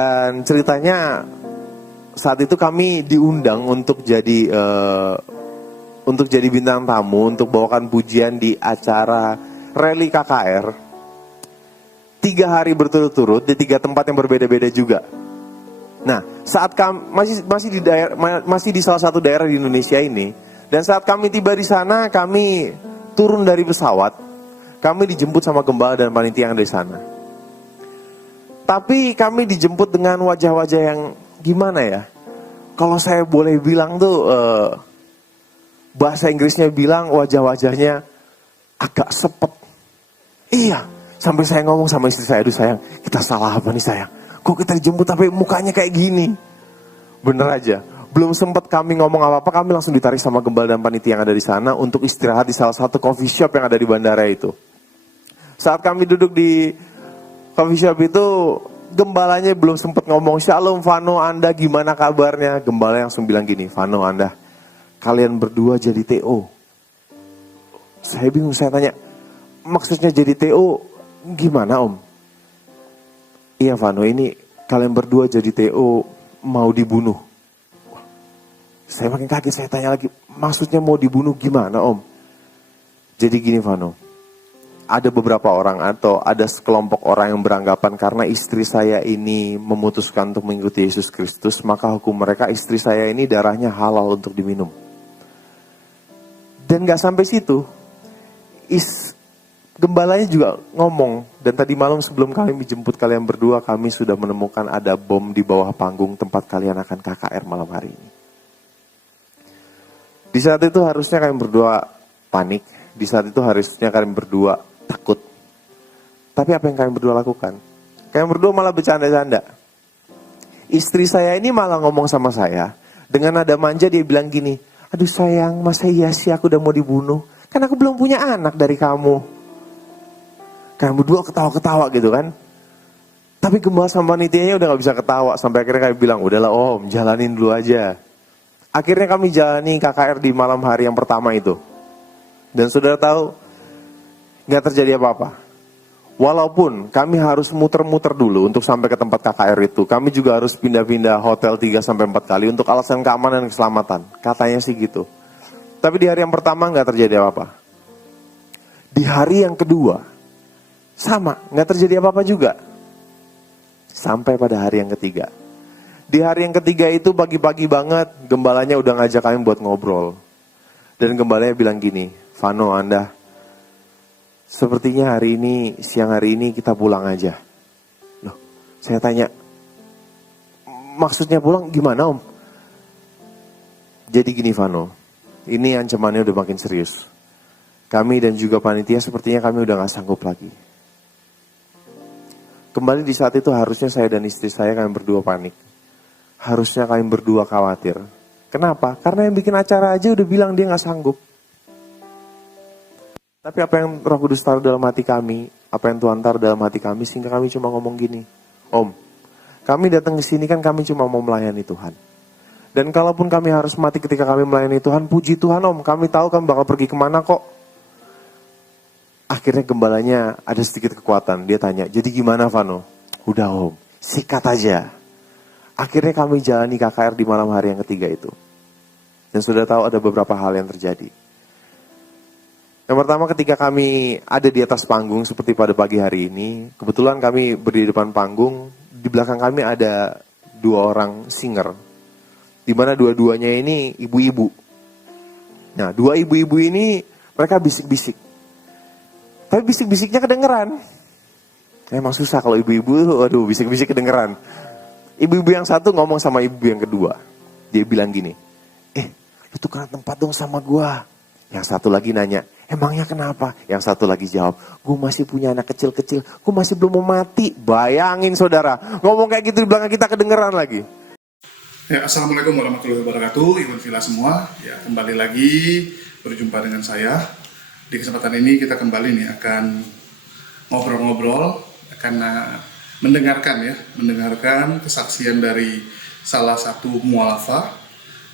Dan ceritanya saat itu kami diundang untuk jadi bintang tamu untuk bawakan pujian di acara rally KKR 3 hari berturut-turut di 3 tempat yang berbeda-beda juga. Nah, saat kami masih di salah satu daerah di Indonesia ini, dan saat kami tiba di sana, kami turun dari pesawat, kami dijemput sama gembala dan panitia yang ada di sana. Tapi kami dijemput dengan wajah-wajah yang gimana ya? Kalau saya boleh bilang tuh, bahasa Inggrisnya bilang wajah-wajahnya agak sepet. Iya, sampai saya ngomong sama istri saya, aduh sayang, kita salah apa nih sayang? Kok kita dijemput tapi mukanya kayak gini? Bener aja, belum sempat kami ngomong apa-apa, kami langsung ditarik sama gembala dan panitia yang ada di sana untuk istirahat di salah satu coffee shop yang ada di bandara itu. Saat kami duduk di coffee shop itu, gembalanya belum sempat ngomong, "Shalom Vano, Anda gimana kabarnya?" Gembala langsung bilang gini, "Vano, Anda, kalian berdua jadi TO." Saya bingung, saya tanya, "Maksudnya jadi TO gimana Om?" "Iya Vano, ini kalian berdua jadi TO mau dibunuh." Saya makin kaget, saya tanya lagi, "Maksudnya mau dibunuh gimana Om?" "Jadi gini Vano, ada beberapa orang atau ada sekelompok orang yang beranggapan karena istri saya ini memutuskan untuk mengikuti Yesus Kristus, maka hukum mereka istri saya ini darahnya halal untuk diminum." Dan gak sampai situ, gembalanya juga ngomong, "Dan tadi malam sebelum kami dijemput kalian berdua, kami sudah menemukan ada bom di bawah panggung tempat kalian akan KKR malam hari ini." Di saat itu harusnya kalian berdua panik, di saat itu harusnya kalian berdua takut. Tapi apa yang kalian berdua lakukan? Kalian berdua malah bercanda-canda. Istri saya ini malah ngomong sama saya, dengan nada manja dia bilang gini, "Aduh sayang, masa iya sih aku udah mau dibunuh? Kan aku belum punya anak dari kamu." Kalian berdua ketawa-ketawa gitu kan. Tapi gembala sama panitianya udah gak bisa ketawa. Sampai akhirnya kami bilang, "Udahlah Om, jalanin dulu aja." Akhirnya kami jalani KKR di malam hari yang pertama itu. Dan saudara tahu, gak terjadi apa-apa. Walaupun kami harus muter-muter dulu untuk sampai ke tempat KKR itu. Kami juga harus pindah-pindah hotel 3-4 kali untuk alasan keamanan dan keselamatan. Katanya sih gitu. Tapi di hari yang pertama gak terjadi apa-apa. Di hari yang kedua, sama, gak terjadi apa-apa juga. Sampai pada hari yang ketiga. Di hari yang ketiga itu pagi-pagi banget, gembalanya udah ngajak kami buat ngobrol. Dan gembalanya bilang gini, "Vano, Anda, sepertinya siang hari ini kita pulang aja." Loh, saya tanya, "Maksudnya pulang gimana Om?" "Jadi gini Vano, ini ancamannya udah makin serius. Kami dan juga panitia sepertinya kami udah gak sanggup lagi." Kembali di saat itu harusnya saya dan istri saya kami berdua panik. Harusnya kami berdua khawatir. Kenapa? Karena yang bikin acara aja udah bilang dia gak sanggup. Tapi apa yang Roh Kudus taruh dalam hati kami, apa yang Tuhan taruh dalam hati kami, sehingga kami cuma ngomong gini, "Om, kami datang ke sini kan kami cuma mau melayani Tuhan. Dan kalaupun kami harus mati ketika kami melayani Tuhan, puji Tuhan Om, kami tahu kami bakal pergi kemana kok." Akhirnya gembalanya ada sedikit kekuatan, dia tanya, "Jadi gimana Vano?" "Udah Om, sikat aja." Akhirnya kami jalani KKR di malam hari yang ketiga itu. Dan sudah tahu ada beberapa hal yang terjadi. Yang pertama, ketika kami ada di atas panggung seperti pada pagi hari ini, kebetulan kami berdiri di depan panggung, di belakang kami ada 2 orang singer, di mana dua-duanya ini ibu-ibu. Nah, 2 ibu-ibu ini mereka bisik-bisik. Tapi bisik-bisiknya kedengeran. Emang susah kalau ibu-ibu, aduh bisik-bisik kedengeran. Ibu-ibu yang satu ngomong sama ibu yang kedua. Dia bilang gini, "Lu tukeran tempat dong sama gua." Yang satu lagi nanya, "Emangnya kenapa?" Yang satu lagi jawab, "Gue masih punya anak kecil-kecil, gue masih belum mau mati." Bayangin saudara, ngomong kayak gitu di belakang kita kedengeran lagi. Ya, Assalamualaikum warahmatullahi wabarakatuh, Iwan Villa semua. Ya, kembali lagi berjumpa dengan saya. Di kesempatan ini kita kembali nih akan ngobrol-ngobrol, akan mendengarkan kesaksian dari salah satu mualafah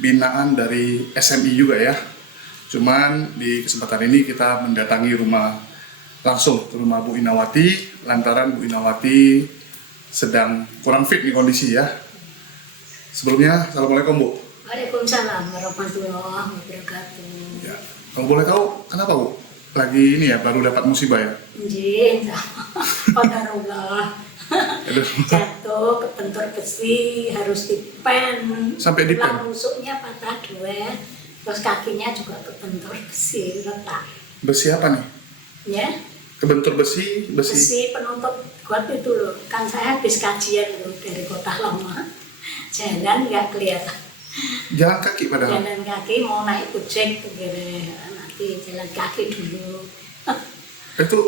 binaan dari SMI juga ya. Cuman di kesempatan ini kita mendatangi langsung ke rumah Bu Inawati, lantaran Bu Inawati sedang kurang fit nih kondisi ya. Sebelumnya, Assalamualaikum Bu. Waalaikumsalam warahmatullahi wabarakatuh. Ya, kalau boleh tahu kenapa Bu? Lagi ini ya, baru dapat musibah ya? Jin, qadarullah. Aduh. Jatuh, kebentur besi, harus dipen. Sampai dipen? Tulang rusuknya patah 2, terus kakinya juga kebentur besi, retak. Besi apa nih? Ya, Kebentur besi. besi penutup got itu loh. Kan saya habis kajian loh dari Kota Lama. Jalan nggak kelihatan. Jalan kaki padahal. Jalan kaki mau naik ojek begini, nanti jalan kaki dulu. Itu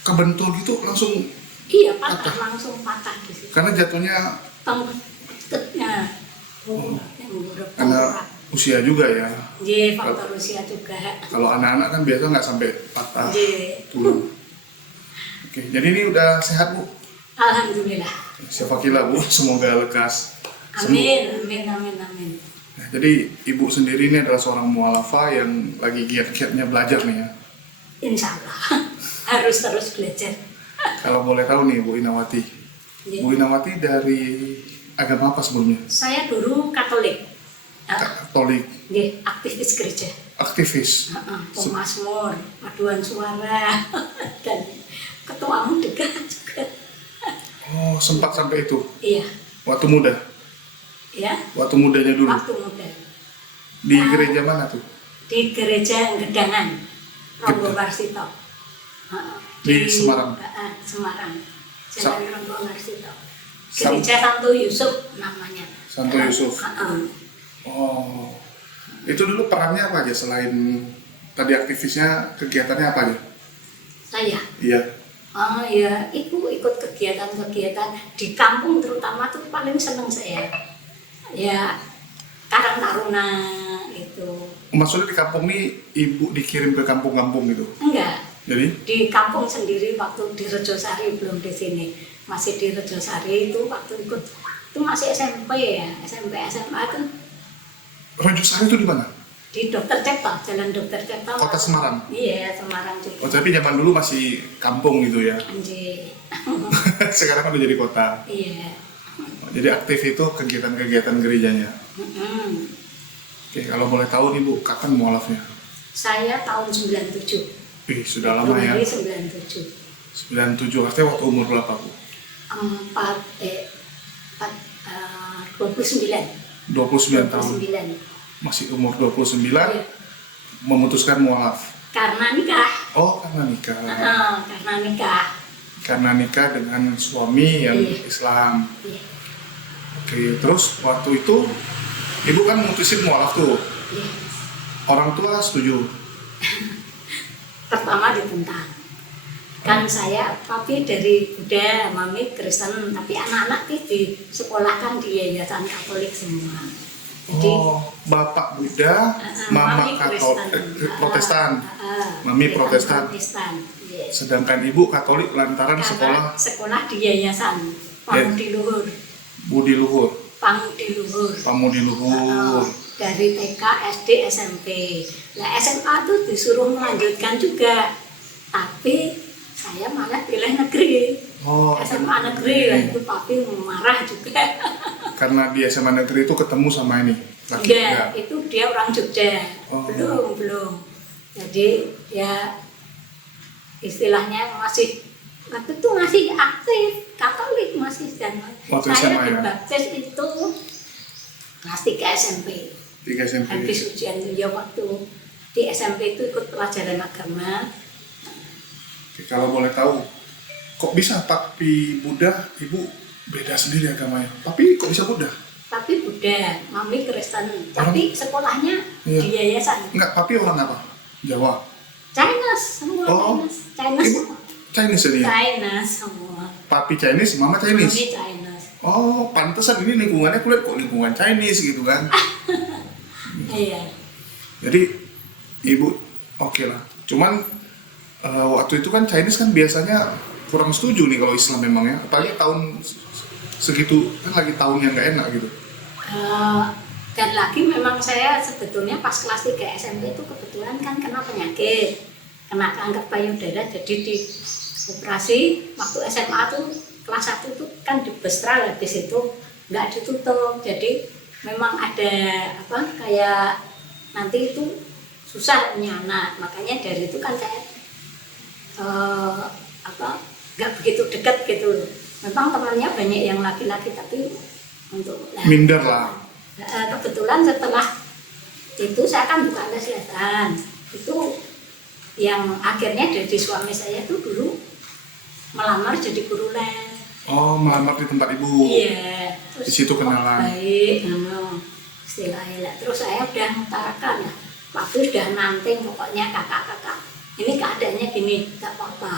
kebentur gitu langsung Iya, patah, langsung patah di situ. karena jatuhnya Tengketnya. Yang buruk karena usia juga ya. Iya, faktor usia juga. Kalau anak-anak kan biasa nggak sampai patah Iya. tulang. Oke, jadi ini udah sehat Bu. Alhamdulillah. Syafakillah Bu, semoga lekas sembuh. Amin, amin, amin, amin. Nah, jadi Ibu sendiri ini adalah seorang mualafah yang lagi giat-giatnya belajar nih ya. Insya Allah. Harus terus belajar. Kalau boleh tahu nih Bu Inawati. Iya. Bu Inawati dari agama apa sebelumnya? Saya dulu Katolik. Katolik, Iya, aktivis gereja. aktivis. Pemasmur, paduan suara, dan ketua muda juga. Oh, sempat sampai itu. Iya, Waktu muda. ya, Waktu mudanya dulu. waktu muda. Di gereja mana tuh? Di gereja Gedangan, Ronggo Warsito. Di Semarang? Semarang, Sa- Jalan Ronggo Warsito. Sam- Gereja Santo Yusuf namanya. Santo Yusuf. Heeh. Oh, itu dulu perannya apa aja selain tadi aktivisnya, kegiatannya apa aja? Saya, Iya. oh ya, ikut kegiatan-kegiatan di kampung terutama tuh paling seneng saya. Ya, Karang Taruna itu. Maksudnya di kampung nih Ibu dikirim ke kampung-kampung gitu. Enggak, Jadi, di kampung sendiri waktu di Rejosari, belum di sini. Masih di Rejosari itu waktu ikut, itu masih SMP ya, SMP SMA tuh Rojosari itu di mana? di Dokter Cipto, Jalan Dokter Cipto. Kota Semarang. Iya, Semarang juga. Oh, tapi zaman dulu masih kampung gitu ya. Anjir. Sekarang kan udah jadi kota. Iya. Jadi aktif itu kegiatan-kegiatan gerejanya. Mm-mm. Oke, kalau boleh tahu nih Bu, kapan mualafnya? Saya tahun 97. Ih, sudah lama ya. Februari 97. 97, artinya waktu umur berapa Bu? 29. 29 tahun. 29. Masih umur 29, Iya. memutuskan mualaf. Karena nikah. Oh, karena nikah. Karena nikah. Karena nikah dengan suami yang Iya. Islam. Iya. Oke, terus waktu itu Ibu kan mutusin mualaf tuh. Iya. Orang tua setuju. Pertama ditentang. Kan saya, papi dari Buddha, mami Kristen, tapi anak-anak disekolahkan di yayasan Katolik semua. Jadi, Oh, Bapak Buddha, Mama mami Katolik, Protestan. Mami Kristen Protestan. Protestan. Yes. Sedangkan Ibu Katolik lantaran Karena sekolah di yayasan Pamudi Luhur. Budi Luhur, Pamudi Luhur. Pamudi Luhur. Dari TK, SD, SMP. Nah, SMA tuh disuruh melanjutkan juga. Tapi saya malah pilih negeri. Oh, SMA negeri lah, itu papi marah juga. karena di SMA negeri itu ketemu sama ini laki Enggak, itu dia orang Jogja. Oh. Belum. Jadi ya istilahnya masih waktu itu masih aktif Katolik masih dan Waktu saya SMA ya? dibaptis itu kelas 3 SMP. 3 SMP. Habis ujian ya waktu di SMP itu ikut pelajaran agama. Oke, kalau boleh tahu, kok bisa Papi Buddha, Ibu beda sendiri agamanya? Papi kok bisa Buddha? Tapi Buddha, mami Kristen, tapi sekolahnya Iya. di yayasan Enggak, Papi orang apa? Jawa. Chinese semua. Oh, Chinese Ibu Chinese ini. Chinese semua. Papi Chinese, Mama Chinese. Mami Chinese. Oh, pantesan ini lingkungannya kulihat kok lingkungan Chinese gitu kan. Iya. Jadi Ibu oke lah. Cuman waktu itu kan Chinese kan biasanya kurang setuju nih kalau Islam memang ya. Apalagi tahun segitu kan lagi tahun yang nggak enak gitu. Dan lagi memang saya sebetulnya pas kelas 3 SMP itu kebetulan kan kena penyakit, kena kanker payudara, jadi di operasi waktu SMA tuh kelas 1 itu kan di Bestral, habis itu nggak ditutup, jadi memang ada apa kayak nanti itu susah punya anak, makanya dari itu kan saya apa nggak begitu dekat gitu loh. Memang temannya banyak yang laki-laki tapi untuk Minder lah. kebetulan setelah itu saya kan buka les-lesan itu yang akhirnya dari suami saya tuh dulu melamar jadi guru les. Oh, melamar di tempat ibu. Iya. Terus Di situ kok kenalan. baik, istilahnya lah. Terus saya udah mengutarakan ya, waktu udah nanting pokoknya kakak-kakak. Ini keadaannya gini, nggak apa-apa.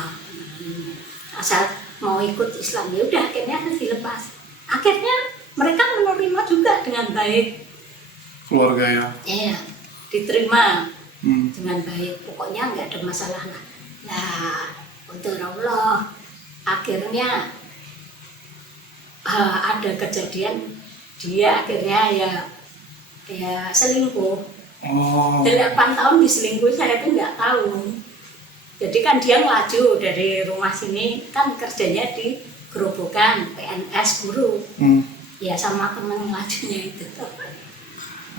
Asal mau ikut Islam ya udah akhirnya dilepas. Akhirnya mereka menerima juga dengan baik. Keluarga ya. Iya, diterima Hmm. dengan baik. Pokoknya nggak ada masalah lah. Nah, untuk Allah akhirnya ada kejadian dia akhirnya ya selingkuh. Oh. 8 tahun diselingkuh saya tuh nggak tahu. Jadi kan dia ngelaju dari rumah sini kan kerjanya di Gerobokan PNS guru. Ya sama temen ngelajunya itu.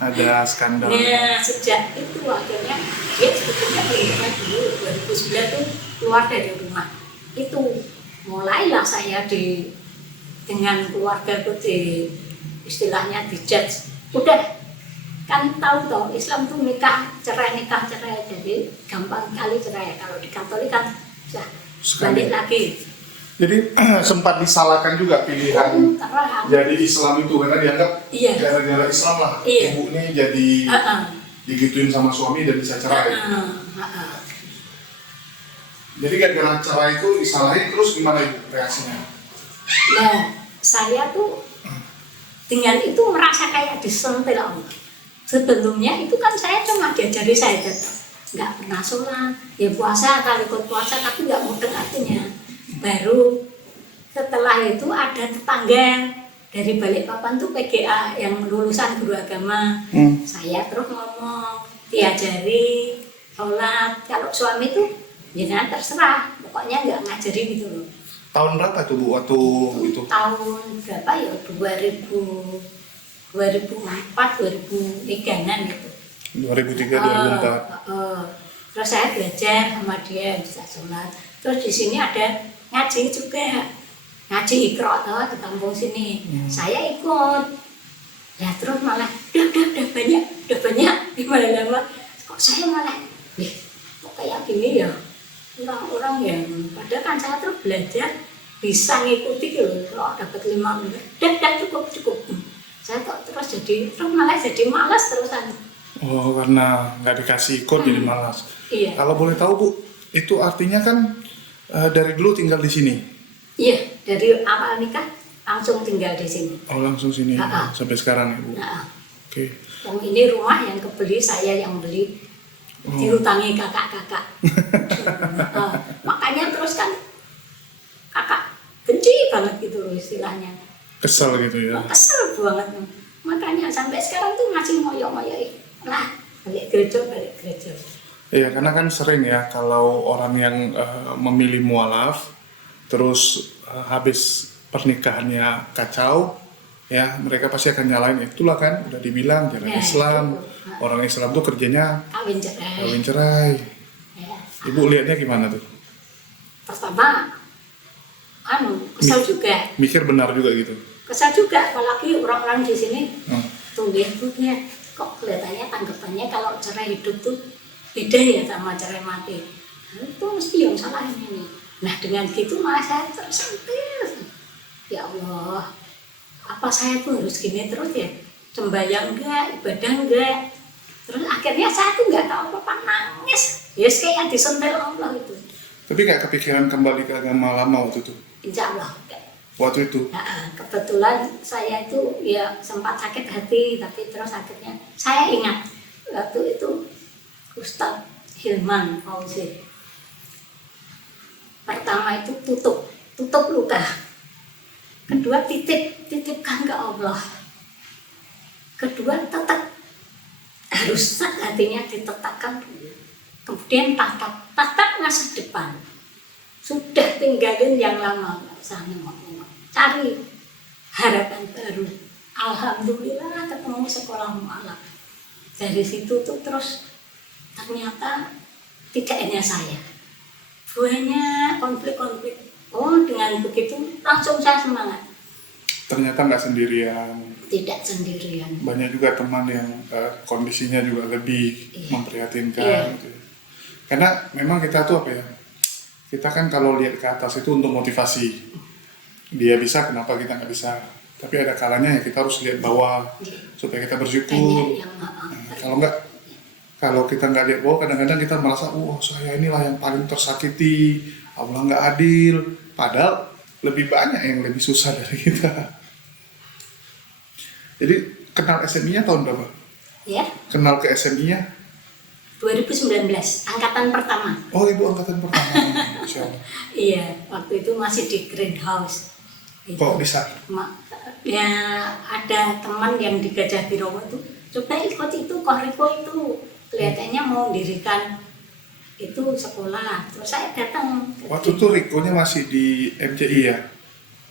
Ada skandal. Nah sejak itu akhirnya dia sebetulnya kelihatan dulu 2009 tuh keluar dari rumah. Itu mulailah saya dengan keluarga itu istilahnya dijudge. Udah kan tahu toh Islam tuh nikah cerai jadi gampang kali cerai. Kalau di Katolik kan bisa balik lagi. Jadi sempat disalahkan juga pilihan Terang. jadi Islam itu karena dianggap Iya. gara-gara Islam lah Iya. ibu ini jadi digituin sama suami dan bisa cerai. Jadi gara-gara cerai itu disalahin terus gimana ibu reaksinya? Nah saya tuh dengan itu merasa kayak disentil Allah. Sebelumnya itu kan saya cuma diajari saya nggak pernah sholat, ya puasa kali ikut puasa tapi nggak mudeng artinya. Baru setelah itu ada tetangga dari Balikpapan tuh PGA yang lulusan guru agama. Saya terus ngomong diajari sholat. Kalau suami tuh ya terserah, pokoknya nggak ngajari gitu loh. Tahun berapa tuh Bu waktu itu? Tahun berapa ya 2004 2003-an gitu. 2003 2004. Terus saya belajar sama dia bisa sholat. Terus di sini ada ngaji juga, ngaji Iqra di kampung sini. Saya ikut. Ya terus malah udah banyak gimana lama. Kok saya malah, kok kayak gini ya orang-orang yang padahal kan saya terus belajar bisa ngikuti gitu. Kalau dapat 5 menit, udah cukup. Saya kok terus malah jadi malas terusan. Oh, karena nggak dikasih ikut jadi malas. Iya. Kalau boleh tahu Bu, itu artinya kan dari dulu tinggal di sini? Iya, dari awal nikah langsung tinggal di sini. Oh, langsung sini sampai sekarang ya Bu? Nah, Oke. yang ini rumah yang kebeli saya yang beli, dihutangi kakak-kakak. Makanya terus kan kakak benci banget gitu loh istilahnya. Kesel gitu ya? Kesel banget. Makanya sampai sekarang tuh masih ngoyok-ngoyok. Lah, balik gereja. Iya, karena kan sering ya kalau orang yang memilih mualaf, terus habis pernikahannya kacau, ya mereka pasti akan nyalain. Itulah kan udah dibilang jarang Islam. Orang Islam tuh kerjanya kawin cerai. Ya. Ibu lihatnya gimana tuh? Pertama, kesal juga. Mikir benar juga gitu? Kesal juga, apalagi orang-orang di sini tuh lihat kok kelihatannya tanggapannya kalau cerai hidup tuh beda ya sama cerai mati. Itu mesti yang salah ini. Nah dengan gitu malah saya tersentil. Ya Allah, apa saya tuh harus gini terus ya? Sembahyang enggak, ibadah enggak. Terus akhirnya saya tuh nggak tahu apa nangis. Ya kayak disentil Allah itu. Tapi nggak kepikiran kembali ke agama lama waktu itu? Insya Allah. Waktu itu? Nah, kebetulan saya itu ya sempat sakit hati, tapi terus akhirnya saya ingat waktu itu Ustadz Hilman Fauzi. Pertama itu tutup luka. Kedua titipkan ke Allah. Kedua tetap harus hatinya ditetapkan dulu. Kemudian tatap masa depan. Sudah tinggalin yang lama, nggak usah nengok-nengok. cari harapan baru. Alhamdulillah ketemu sekolah mualaf. Dari situ tuh terus ternyata tidak hanya saya, banyak konflik-konflik. Oh, dengan begitu langsung saya semangat. Ternyata nggak sendirian. Tidak sendirian. Banyak juga teman yang kondisinya juga lebih memprihatinkan. Iya. Gitu. Karena memang kita tuh apa ya? Kita kan kalau lihat ke atas itu untuk motivasi. Dia bisa, kenapa kita nggak bisa? Tapi ada kalanya ya kita harus lihat bawah supaya kita bersyukur. Banyak yang Kalau nggak, kalau kita nggak lihat bawah, kadang-kadang kita merasa, saya inilah yang paling tersakiti, Allah nggak adil. Padahal lebih banyak yang lebih susah dari kita. Jadi kenal SMI-nya tahun berapa? ya Kenal ke SMI-nya? 2019 angkatan pertama. Oh, ibu angkatan pertama. Masya Allah. Iya, waktu itu masih di greenhouse. Kok bisa? Ya ada teman yang di Gajah Birowo itu, coba ikut itu, Koriko itu kelihatannya mau mendirikan itu sekolah. Terus saya datang. Waktu itu Riko-nya masih di MCI ya?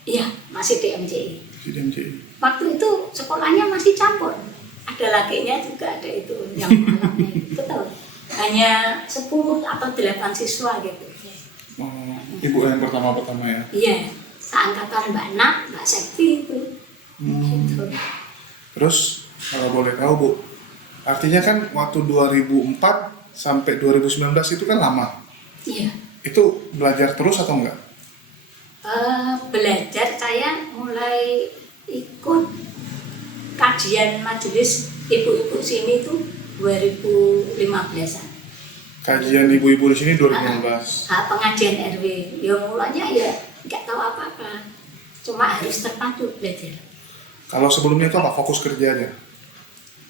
Iya, masih di MCI. Di MCI. Waktu itu sekolahnya masih campur. Ada lakinya juga, ada itu yang malamnya. Betul. Hanya 10 atau 8 siswa gitu. Oh, ibu yang pertama-pertama ya? Iya, seangkatan Mbak Nak, Mbak Sekti itu. Gitu. Terus kalau boleh tahu Bu, artinya kan waktu 2004 sampai 2019 itu kan lama. Iya. Itu belajar terus atau enggak? Belajar saya mulai ikut kajian majelis ibu-ibu sini itu 2015-an. Kajian ibu-ibu di sini 2015. Pengajian RW. Ya mulanya ya nggak tahu apa-apa. Cuma harus terpacu belajar. Kalau sebelumnya itu apa? Fokus kerja aja?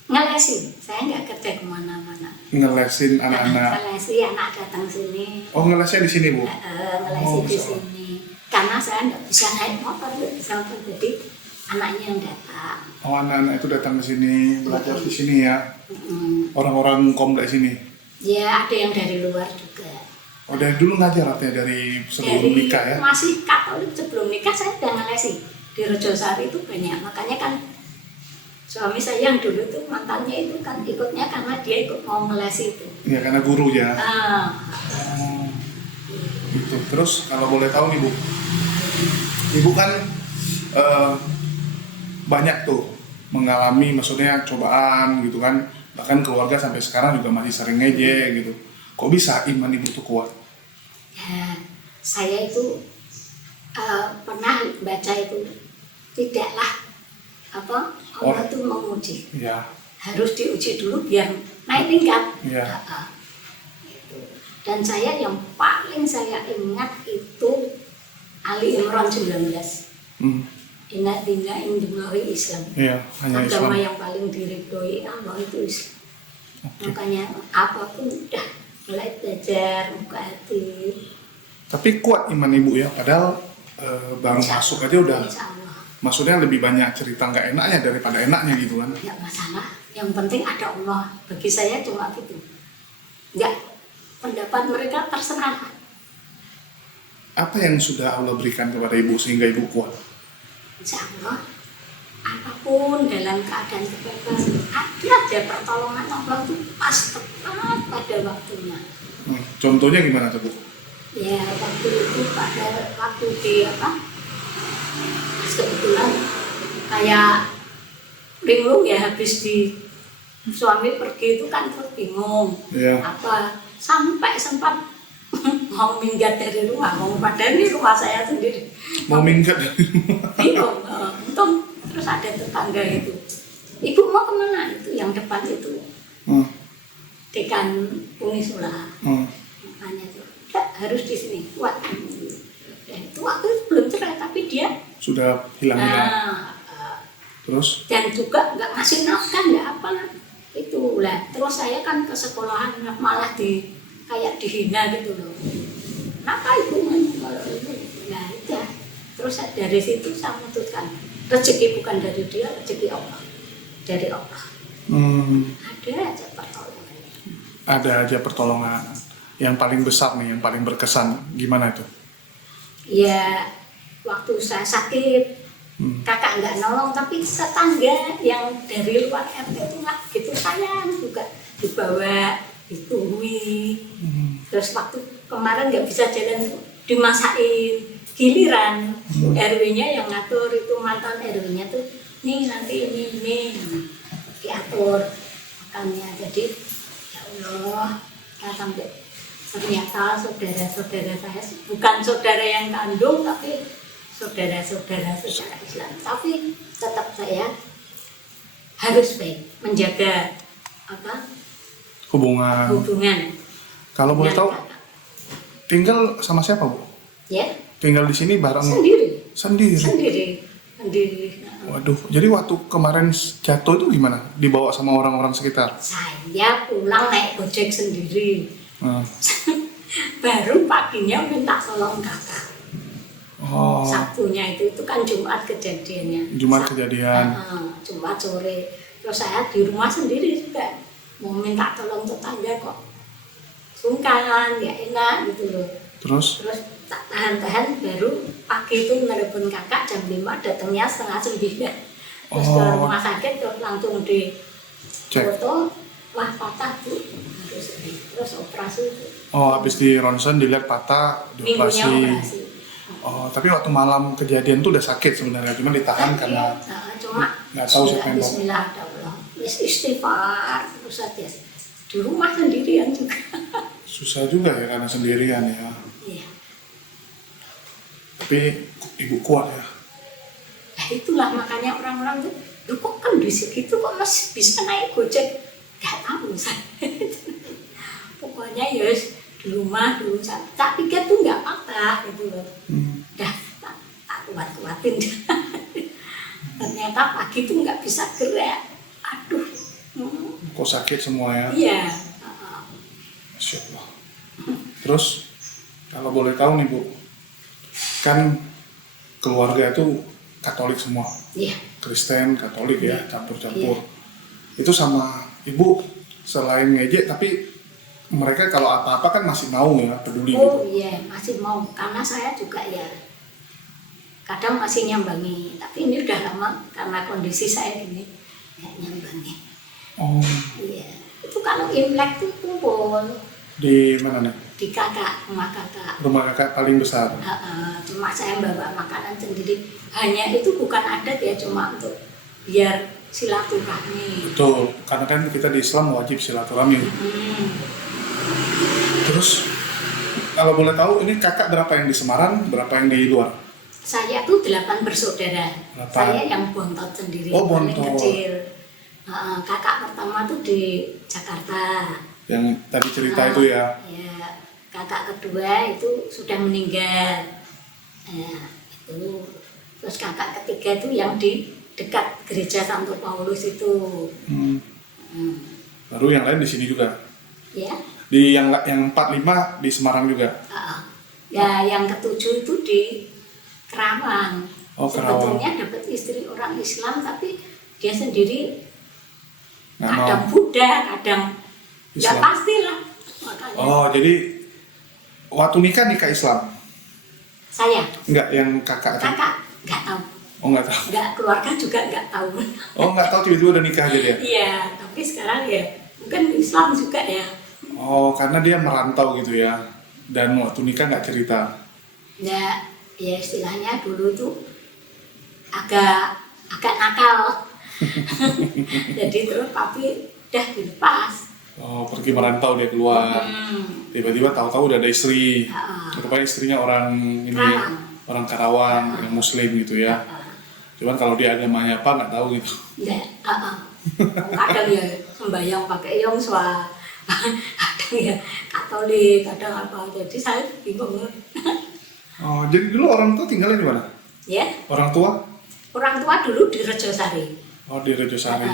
Ngelesin. Saya nggak kerja kemana-mana. Ngelesin anak-anak? Ngelesi anak datang sini. Oh, ngelesnya di sini Bu? Ngelesi di sini. Karena saya nggak bisa naik motor, nggak bisa motor. Jadi anaknya yang datang. Oh, anak-anak itu datang ke sini, belajar di sini ya? Orang-orang komplek sini? Ya, ada yang dari luar juga. Oh, dari dulu ngajar artinya dari sebelum Dari nikah ya? masih Katolik sebelum nikah saya udah ngelesi. Di Rejosari itu banyak. Makanya kan suami saya yang dulu tuh mantannya itu kan ikutnya karena dia ikut mau ngelesi itu. Ya, karena guru ya? Ah, Gitu. Terus kalau boleh tahu nih Bu, Ibu kan banyak tuh mengalami maksudnya cobaan gitu kan, bahkan keluarga sampai sekarang juga masih sering ngejek gitu. Kok bisa iman Ibu tuh kuat? ya, saya itu pernah baca itu tidaklah Allah itu menguji. Ya. Harus diuji dulu biar naik tingkat. Ya. Gitu. Dan saya yang paling saya ingat itu Ali Imran 19. Inna dina indallahi Islam. Iya, hanya Agama Islam. yang paling diridhoi Allah itu Islam. Oke. Makanya apapun udah mulai belajar buka hati. Tapi kuat iman Ibu ya, padahal baru Insya masuk Allah. aja udah. Insya Allah. Maksudnya lebih banyak cerita nggak enaknya daripada enaknya gitu kan? Nggak masalah. Yang penting ada Allah. Bagi saya cuma gitu. Nggak, pendapat mereka terserah. Apa yang sudah Allah berikan kepada Ibu sehingga Ibu kuat? Insya Allah, apapun dalam keadaan kebaikan, ada aja pertolongan Allah itu pas tepat pada waktunya. Contohnya gimana tuh Bu? Ya waktu itu pada waktu di kebetulan kayak linglung ya, habis di suami pergi itu kan terus bingung. Iya. Sampai sempat mau minggat dari rumah, mau padahal ini rumah saya sendiri. Mau minggat? Bingung, untung terus ada tetangga itu. Ibu mau kemana? Itu yang depan itu dekan Unisula. Makanya itu harus di sini kuat. Dan itu waktu itu belum cerai tapi dia Sudah hilang-hilang. Terus? dan juga nggak ngasih nafkah, nggak apa itu lah. Terus saya kan ke sekolahan malah kayak dihina gitu loh. Kenapa ibu kalau itu? Nah itu. Terus dari situ saya memutuskan rezeki bukan dari dia, rezeki Allah, dari Allah. Ada aja pertolongan. Ada aja pertolongan. Yang paling besar nih, yang paling berkesan, gimana itu? Ya waktu saya sakit, kakak nggak nolong, tapi tetangga yang dari luar RT itu nggak gitu sayang juga, dibawa, ditungguin. Terus waktu kemarin nggak bisa jalan, dimasakin. Giliran RW-nya yang ngatur, itu mantan RW-nya tuh, nih nanti ini diatur makannya. Jadi ya Allah, ya sampai ternyata saudara-saudara saya bukan saudara yang kandung, tapi saudara-saudara secara Islam, tapi tetap saya harus baik menjaga hubungan. Kalau boleh dengan tahu, kakak. tinggal sama siapa, Bu? Ya, Tinggal di sini bareng sendiri. sendiri. Waduh, jadi waktu kemarin jatuh itu gimana? Dibawa sama orang-orang sekitar? Saya pulang naik gojek sendiri. Nah. Baru paginya minta tolong kakak. Oh, Sabtunya itu kan Jumat kejadiannya. Jumat kejadian. Jumat sore. Terus saya di rumah sendiri juga mau minta tolong tetangga kok sungkan, ya enak gitu loh. Terus Tak tahan-tahan, baru pagi itu nelpon kakak jam 5, datangnya 8:30. Terus ke rumah sakit, terus langsung di cek. foto, wah patah Bu. Terus operasi itu. Oh, habis di ronsen dilihat patah, Minggunya dioperasi. operasi. Oh, tapi waktu malam kejadian tuh udah sakit sebenarnya, cuma ditahan karena Cuma nggak tahu siapa yang bawa. Bismillah, ada Allah. Istighfar terus aja. Di rumah sendirian juga. Susah juga ya karena sendirian ya. Iya. Tapi ibu kuat ya. Nah itulah makanya orang-orang tuh, "Loh, kok kondisi gitu kok masih bisa naik gojek?" Gak tahu saya. Pokoknya ya wis, di rumah dulu tak pikir tuh nggak patah gitu loh. Dah tak kuat-kuatin. Ternyata pagi tuh nggak bisa gerak. Aduh. Kok sakit semua ya? Iya. Masya Allah. Terus kalau boleh tahu nih Bu, kan keluarga itu Katolik semua, Iya. Kristen, Katolik ya, campur-campur. Itu sama Ibu selain ngejek, tapi mereka kalau apa-apa kan masih mau ya, peduli Oh gitu. iya, masih mau. Karena saya juga ya kadang masih nyambangi. Tapi ini udah lama karena kondisi saya gini, nggak nyambangi. Oh, Iya. Itu kalau Imlek tuh kumpul di mana nih? di rumah kakak. Rumah kakak paling besar. Cuma saya bawa makanan sendiri. Hanya itu bukan adat ya, cuma untuk biar silaturahmi. Betul, karena kan kita di Islam wajib silaturahmi. Terus kalau boleh tahu ini kakak berapa yang di Semarang, berapa yang di luar? Saya tuh 8 bersaudara. 8. Saya yang bontot sendiri, Oh, paling bontot. kecil. Kakak pertama tuh di Jakarta. Yang tadi cerita itu ya. Ya, kakak kedua itu sudah meninggal. Itu. Terus kakak ketiga itu yang di dekat gereja Santo Paulus itu. Baru yang lain di sini juga. Ya. Di yang 45 di Semarang juga. Ya, yang ketujuh itu di Kerawang. Oh, Kerawang. Sebetulnya dapat istri orang Islam, tapi dia sendiri Nggak kadang mau. Buddha, kadang nggak Islam. pastilah. Makanya Oh, jadi waktu nikah Islam? saya, Enggak, yang kakak. kakak nggak tahu, Oh, nggak tahu. nggak keluarga juga nggak tahu. Oh, nggak tahu tiba-tiba udah nikah aja dia. Iya, tapi sekarang ya mungkin Islam juga ya. Oh, karena dia merantau gitu ya. Dan waktu nikah nggak cerita. Ya, ya istilahnya dulu itu agak nakal. Jadi terus papi udah dilepas. Oh, pergi merantau dia keluar. Tiba-tiba tahu-tahu udah ada istri. Rupanya istrinya orang ini, Karawang. orang Karawang, yang Muslim gitu ya. Cuman kalau dia agamanya apa nggak tahu gitu. Enggak, kadang ya sembahyang pakai Yongshwa, kadang ya Katolik, kadang apa. Jadi saya bingung. Oh, jadi dulu orang tua tinggalnya di mana? Ya, Orang tua? orang tua dulu di Rejosari. Oh, di Rejosari.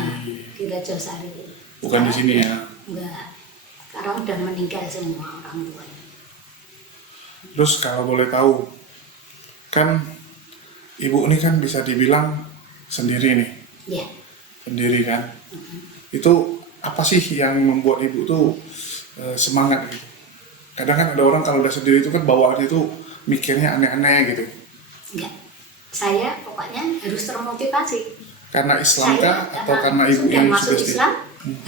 Di Rejosari. Bukan di sini ya. Enggak. Sekarang udah meninggal semua orang tuanya. Terus kalau boleh tahu, kan ibu ini kan bisa dibilang sendiri nih, Ya, sendiri kan. Itu apa sih yang membuat ibu tuh semangat gitu? Kadang kan ada orang kalau udah sendiri itu kan bawaannya itu mikirnya aneh-aneh gitu. Enggak. Saya pokoknya harus termotivasi. Karena Islam kah atau karena ibu sudah yang masuk sugesti? Islam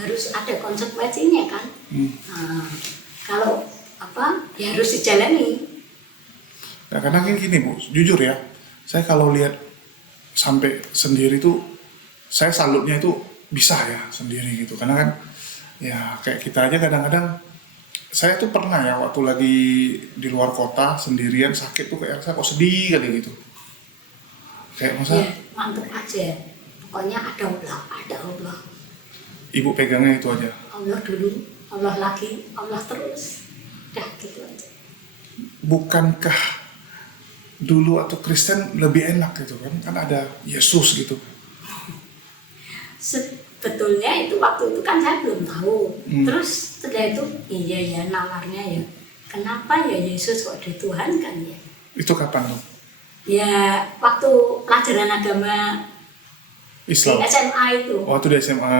harus ada konsekuensinya kan. Nah, kalau ya harus dijalani. Nah, karena kan gini Bu, jujur ya, saya kalau lihat sampai sendiri tuh, saya salutnya itu bisa ya sendiri gitu. Karena kan ya kayak kita aja kadang-kadang, saya tuh pernah ya waktu lagi di luar kota sendirian sakit tuh kayak saya kok sedih kali gitu. Kayak masa Ya, mantep aja. Pokoknya ada Allah. ibu pegangnya itu aja. Allah dulu, Allah lagi, Allah terus. Dah gitu aja. Bukankah dulu atau Kristen lebih enak gitu kan ada Yesus gitu. Sebetulnya itu waktu itu kan saya belum tahu. Terus setelah itu iya ya nawarnya ya. Kenapa ya Yesus kok dituhankan ya? Itu kapan tuh? Ya waktu pelajaran agama Islam. di SMA itu Waktu di SMA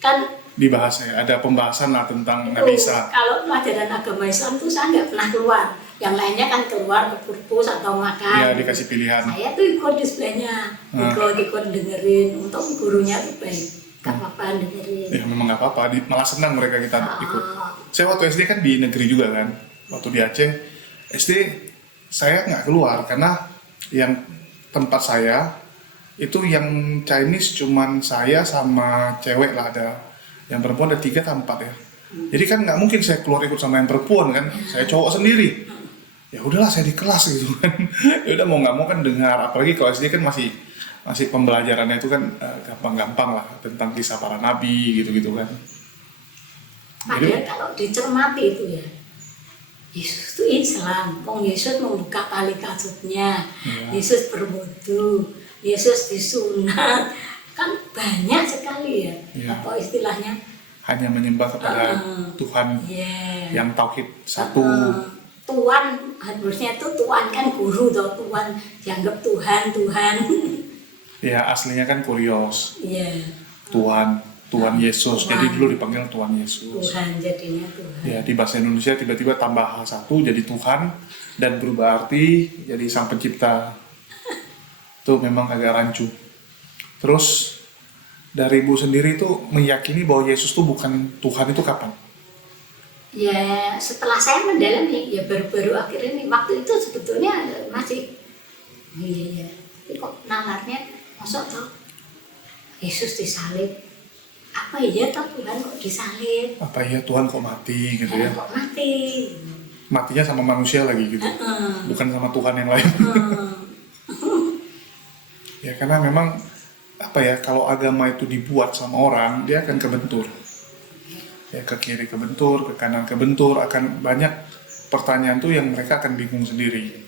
kan dibahas ya, ada pembahasan lah tentang itu Nabi Isa. kalau pelajaran agama Islam tuh saya nggak pernah keluar. Yang lainnya kan keluar ke purpus atau makan. Ya dikasih pilihan. Saya tuh ikut displaynya, ikut dengerin untuk gurunya tuh baik. Gak apa-apa dengerin. Ya memang nggak apa-apa, malah senang mereka kita ikut. Saya waktu SD kan di negeri juga kan, waktu di Aceh SD saya nggak keluar karena yang tempat saya itu yang Chinese cuman saya sama cewek lah, ada yang perempuan ada 3 atau 4 ya. Jadi kan nggak mungkin saya keluar ikut sama yang perempuan kan, saya cowok sendiri. Ya udahlah saya di kelas gitu kan. Ya udah mau nggak mau kan dengar, apalagi kalau SD kan masih pembelajarannya itu kan gampang-gampang lah tentang kisah para nabi gitu-gitu kan. Padahal kalau dicermati itu ya, Yesus itu Islam. Wong Yesus membuka tali kasutnya, Yesus berwudu, Yesus disunat, kan banyak sekali ya. Apa istilahnya? Hanya menyembah kepada Tuhan yang tauhid satu. Tuhan harusnya itu Tuhan kan guru toh, Tuhan dianggap Tuhan. Ya aslinya kan kurios. Iya. Tuhan Yesus. Jadi dulu dipanggil Tuhan Yesus. Tuhan jadinya Tuhan. Ya di bahasa Indonesia tiba-tiba tambah H1 jadi Tuhan dan berubah arti jadi Sang Pencipta. Itu memang agak rancu. Terus dari Ibu sendiri tuh meyakini bahwa Yesus tuh bukan Tuhan itu kapan? Ya setelah saya mendalami ya baru-baru akhir ini, waktu itu sebetulnya masih iya tapi kok nalarnya masuk toh Yesus disalib, apa iya toh Tuhan kok disalib, Apa iya Tuhan kok mati gitu ya? kok mati, Matinya sama manusia lagi gitu, bukan sama Tuhan yang lain. Ya karena memang apa ya, kalau agama itu dibuat sama orang dia akan kebentur. Ya ke kiri kebentur, ke kanan kebentur, akan banyak pertanyaan tuh yang mereka akan bingung sendiri.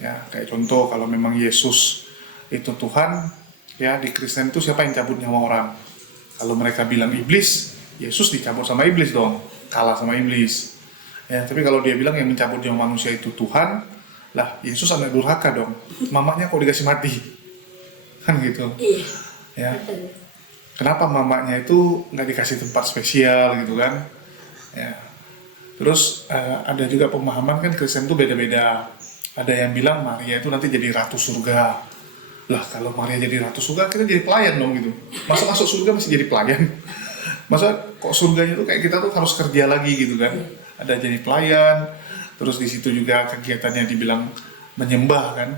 Ya kayak contoh kalau memang Yesus itu Tuhan, ya di Kristen itu siapa yang cabut nyawa orang? Kalau mereka bilang iblis, Yesus dicabut sama iblis dong, kalah sama iblis. Ya tapi kalau dia bilang yang mencabut nyawa manusia itu Tuhan, lah Yesus anak durhaka dong, mamanya kok dikasih mati, kan gitu. iya, Ya. betul. Kenapa mamanya itu nggak dikasih tempat spesial gitu kan? Ya. Terus ada juga pemahaman kan Kristen itu beda-beda. Ada yang bilang Maria itu nanti jadi ratu surga. Lah kalau Maria jadi ratu surga kita jadi pelayan dong gitu. Masa masuk surga masih jadi pelayan? Masa kok surganya tuh kayak kita tuh harus kerja lagi gitu kan? Ada jadi pelayan. Terus di situ juga kegiatannya dibilang menyembah kan,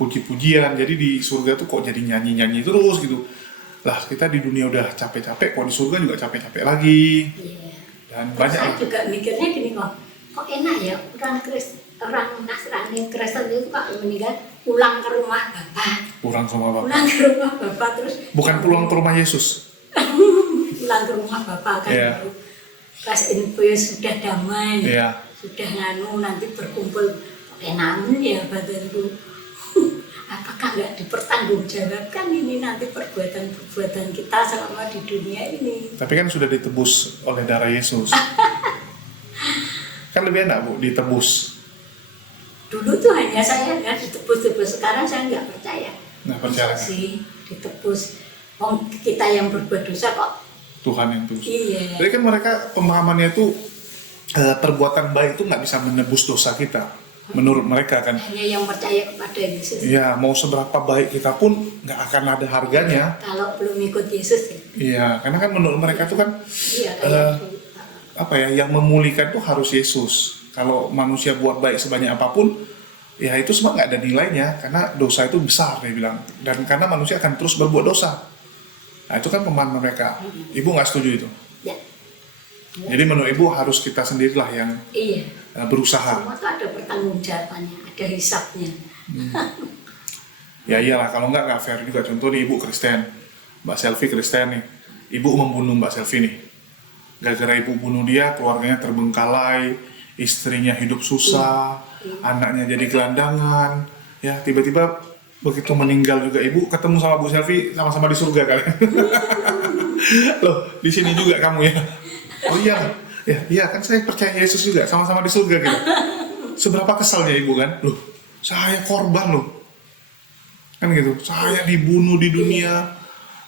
puji-pujian. Jadi di surga tuh kok jadi nyanyi-nyanyi terus gitu. Lah kita di dunia udah capek-capek, kok di surga juga capek-capek lagi. Iya. Dan Terus banyak saya juga mikirnya gini kok enak ya orang Nasrani Kristen itu kalau meninggal pulang ke rumah bapak, pulang ke rumah bapak. pulang ke rumah bapak terus Bukan pulang ke rumah Yesus. pulang ke rumah bapak kan, Iya. pas info sudah damai, Iya. sudah nganu nanti berkumpul, namun ya badanku apakah nggak dipertanggungjawabkan ini nanti perbuatan kita selama di dunia ini. Tapi kan sudah ditebus oleh darah Yesus. Kan lebih enak Bu, ditebus. Dulu tuh hanya saya ya ditebus-tebus, sekarang saya nggak percaya. Nggak percaya. Masa sih ditebus, kita yang berbuat dosa kok. Tuhan yang tebus. Iya. Jadi kan mereka pemahamannya itu perbuatan baik itu nggak bisa menebus dosa kita. menurut mereka kan. Hanya yang percaya kepada Yesus. Iya, mau seberapa baik kita pun nggak akan ada harganya. Kalau belum ikut Yesus ya. Iya, karena kan menurut mereka tuh kan Iya kayak itu. apa ya, yang memulihkan tuh harus Yesus. Kalau manusia buat baik sebanyak apapun, ya itu semua nggak ada nilainya, karena dosa itu besar dia bilang. Dan karena manusia akan terus berbuat dosa. Nah itu kan pemahaman mereka. Ibu nggak setuju itu. Ya. Jadi menurut ibu harus kita sendirilah yang Iya. berusaha. Semua tuh ada pertanggungjawabannya, ada hisapnya. Ya iyalah, kalau nggak fair juga. Contoh nih, ibu Kristen, Mbak Selvi Kristen nih, ibu membunuh Mbak Selvi nih. Gara-gara ibu bunuh dia, keluarganya terbengkalai, istrinya hidup susah, anaknya jadi gelandangan, ya tiba-tiba begitu meninggal juga ibu ketemu sama Bu Selvi, sama-sama di surga kali. Loh, di sini juga kamu ya? Oh iya kan saya percaya Yesus juga, sama-sama di surga gitu. Seberapa kesalnya ibu kan? Loh, saya korban loh. Kan gitu, saya dibunuh di dunia,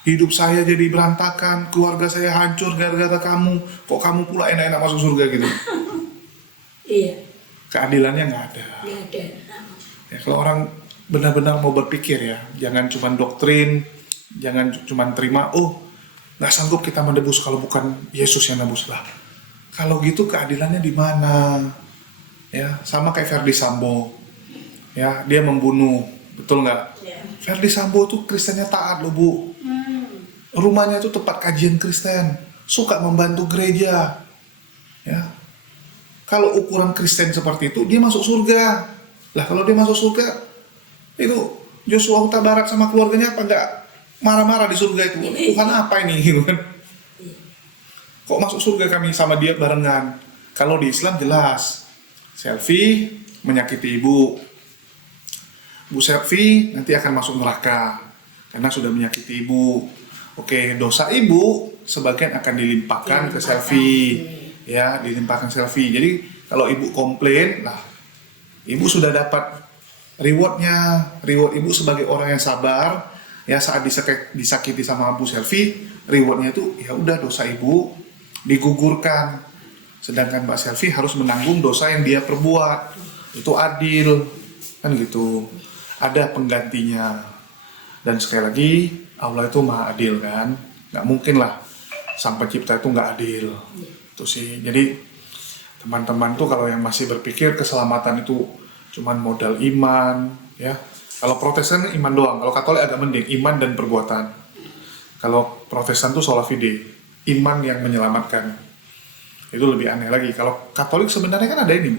hidup saya jadi berantakan, keluarga saya hancur gara-gara kamu. Kok kamu pula enak-enak masuk surga gitu? Iya. Keadilannya nggak ada. Nggak ada. Ya, kalau orang benar-benar mau berpikir ya, jangan cuma doktrin, jangan cuma terima, oh nggak sanggup kita menebus kalau bukan Yesus yang nebus lah. Kalau gitu keadilannya di mana? Ya, sama kayak Ferdy Sambo. Ya, dia membunuh, betul nggak? Ya. Ferdy Sambo tuh Kristennya taat loh Bu. Rumahnya tuh tempat kajian Kristen, suka membantu gereja. Ya, kalau ukuran Kristen seperti itu, dia masuk surga. Lah kalau dia masuk surga, itu Joshua Huta Barat sama keluarganya apa enggak marah-marah di surga itu? Tuhan apa ini? Gitu kan? Kok masuk surga kami sama dia barengan? Kalau di Islam jelas, Selvi menyakiti ibu. Bu Selvi nanti akan masuk neraka karena sudah menyakiti ibu. Oke, dosa ibu sebagian akan dilimpahkan ke Selvi. Ya, dilimpahkan Selvi. Jadi kalau ibu komplain, lah ibu sudah dapat rewardnya. Reward ibu sebagai orang yang sabar, ya saat disakiti sama Bu Selvi, rewardnya itu ya udah dosa ibu digugurkan. Sedangkan Mbak Selvi harus menanggung dosa yang dia perbuat. Itu adil, kan gitu. Ada penggantinya. Dan sekali lagi, Allah itu maha adil kan. Nggak mungkin lah sang pencipta itu nggak adil. Itu sih. Jadi teman-teman tuh kalau yang masih berpikir keselamatan itu cuman modal iman, ya. Kalau Protestan iman doang, kalau Katolik agak mending iman dan perbuatan. Kalau Protestan tuh sola fide, iman yang menyelamatkan. Itu lebih aneh lagi. Kalau Katolik sebenarnya kan ada ini,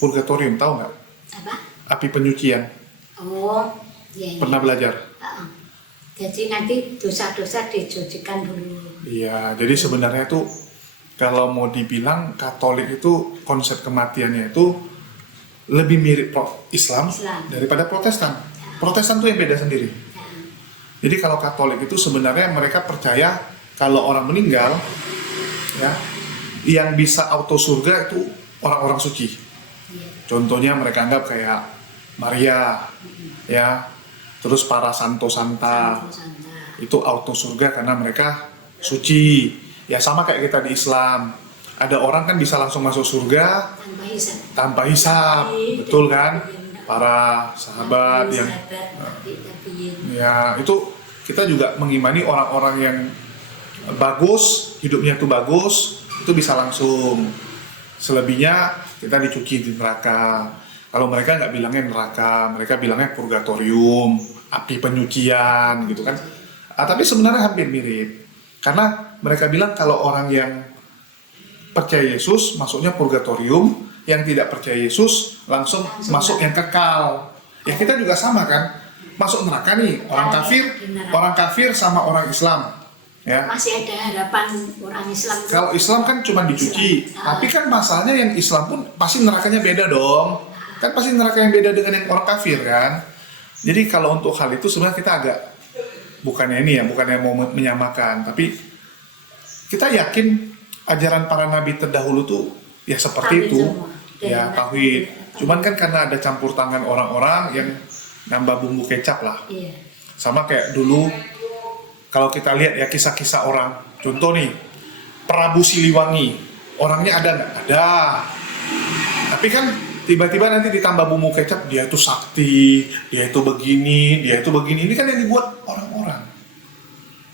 purgatorium, tahu nggak? Apa? Api penyucian. Oh, iya. Pernah belajar? Jadi nanti dosa-dosa dicucikan dulu. Iya, jadi sebenarnya itu kalau mau dibilang Katolik itu konsep kematiannya itu lebih mirip Islam daripada Protestan. Protestan tuh yang beda sendiri. Jadi kalau Katolik itu sebenarnya mereka percaya kalau orang meninggal, ya, yang bisa auto surga itu orang-orang suci. Contohnya mereka anggap kayak Maria, ya, terus para santo-santa itu auto surga karena mereka suci. Ya sama kayak kita di Islam. Ada orang kan bisa langsung masuk surga tanpa hisab, betul kan? Para sahabat yang ya itu kita juga mengimani orang-orang yang bagus, hidupnya itu bagus, itu bisa langsung. Selebihnya kita dicuci di neraka. Kalau mereka nggak bilangnya neraka, mereka bilangnya purgatorium, api penyucian gitu kan. Tapi sebenarnya hampir mirip. Karena mereka bilang kalau orang yang percaya Yesus masuknya purgatorium, yang tidak percaya Yesus langsung masuk yang kekal. Ya kita juga sama kan, masuk neraka nih orang kafir sama orang Islam. Ya. Masih ada harapan orang Islam. Kalau Islam kan cuma dicuci, tapi kan masalahnya yang Islam pun pasti nerakanya beda dong. Kan pasti neraka yang beda dengan yang orang kafir kan. Jadi kalau untuk hal itu sebenarnya kita agak bukannya mau menyamakan, tapi kita yakin ajaran para nabi terdahulu tuh ya seperti itu, ya tauhid. Cuman kan karena ada campur tangan orang-orang yang nambah bumbu kecap lah. Sama kayak dulu kalau kita lihat ya kisah-kisah orang, contoh nih Prabu Siliwangi, orangnya ada nggak? Ada. Tapi kan tiba-tiba nanti ditambah bumbu kecap, dia itu sakti, dia itu begini, dia itu begini. Ini kan yang dibuat orang-orang.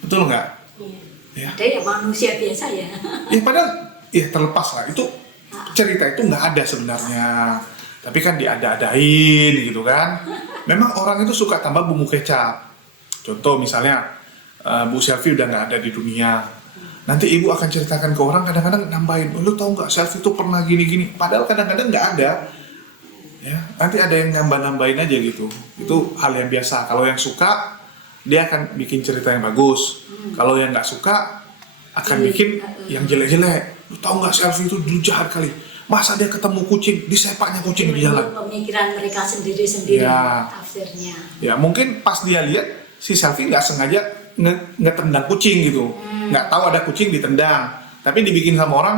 Betul nggak? Iya. Ya. Ada ya manusia biasa ya. Ya padahal, ya terlepas lah. Itu cerita itu nggak ada sebenarnya. Tapi kan diada-adain gitu kan. Memang orang itu suka tambah bumbu kecap. Contoh misalnya, Bu Selfie udah nggak ada di dunia. Nanti ibu akan ceritakan ke orang, kadang-kadang nambahin, lu tau nggak Selfie itu pernah gini-gini. Padahal kadang-kadang nggak ada. Ya, nanti ada yang nambah-nambahin aja gitu. Itu hal yang biasa. Kalau yang suka, dia akan bikin cerita yang bagus. Kalau yang nggak suka, akan bikin yang jelek-jelek. Lu tau nggak Selfie itu dulu jahat kali. Masa dia ketemu kucing, disepaknya kucing di jalan. Pemikiran mereka sendiri-sendiri, Ya. tafsirnya. Ya mungkin pas dia lihat, si Selfie nggak sengaja ngetendang kucing gitu. Nggak tahu ada kucing ditendang. Tapi dibikin sama orang,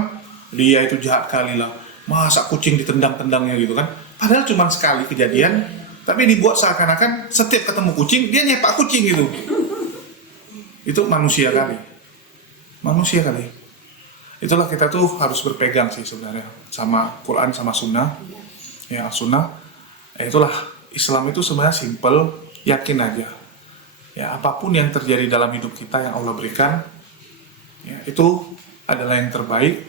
dia itu jahat kali lah. Masa kucing ditendang-tendangnya gitu kan. Padahal cuma sekali kejadian, tapi dibuat seakan-akan setiap ketemu kucing, dia nyepak kucing gitu. Itu manusia kali. Manusia kali. Itulah kita tuh harus berpegang sih sebenarnya. Sama Quran, sama Sunnah. Ya, Sunnah. Itulah, Islam itu sebenarnya simple, yakin aja. Ya, apapun yang terjadi dalam hidup kita yang Allah berikan, ya, itu adalah yang terbaik.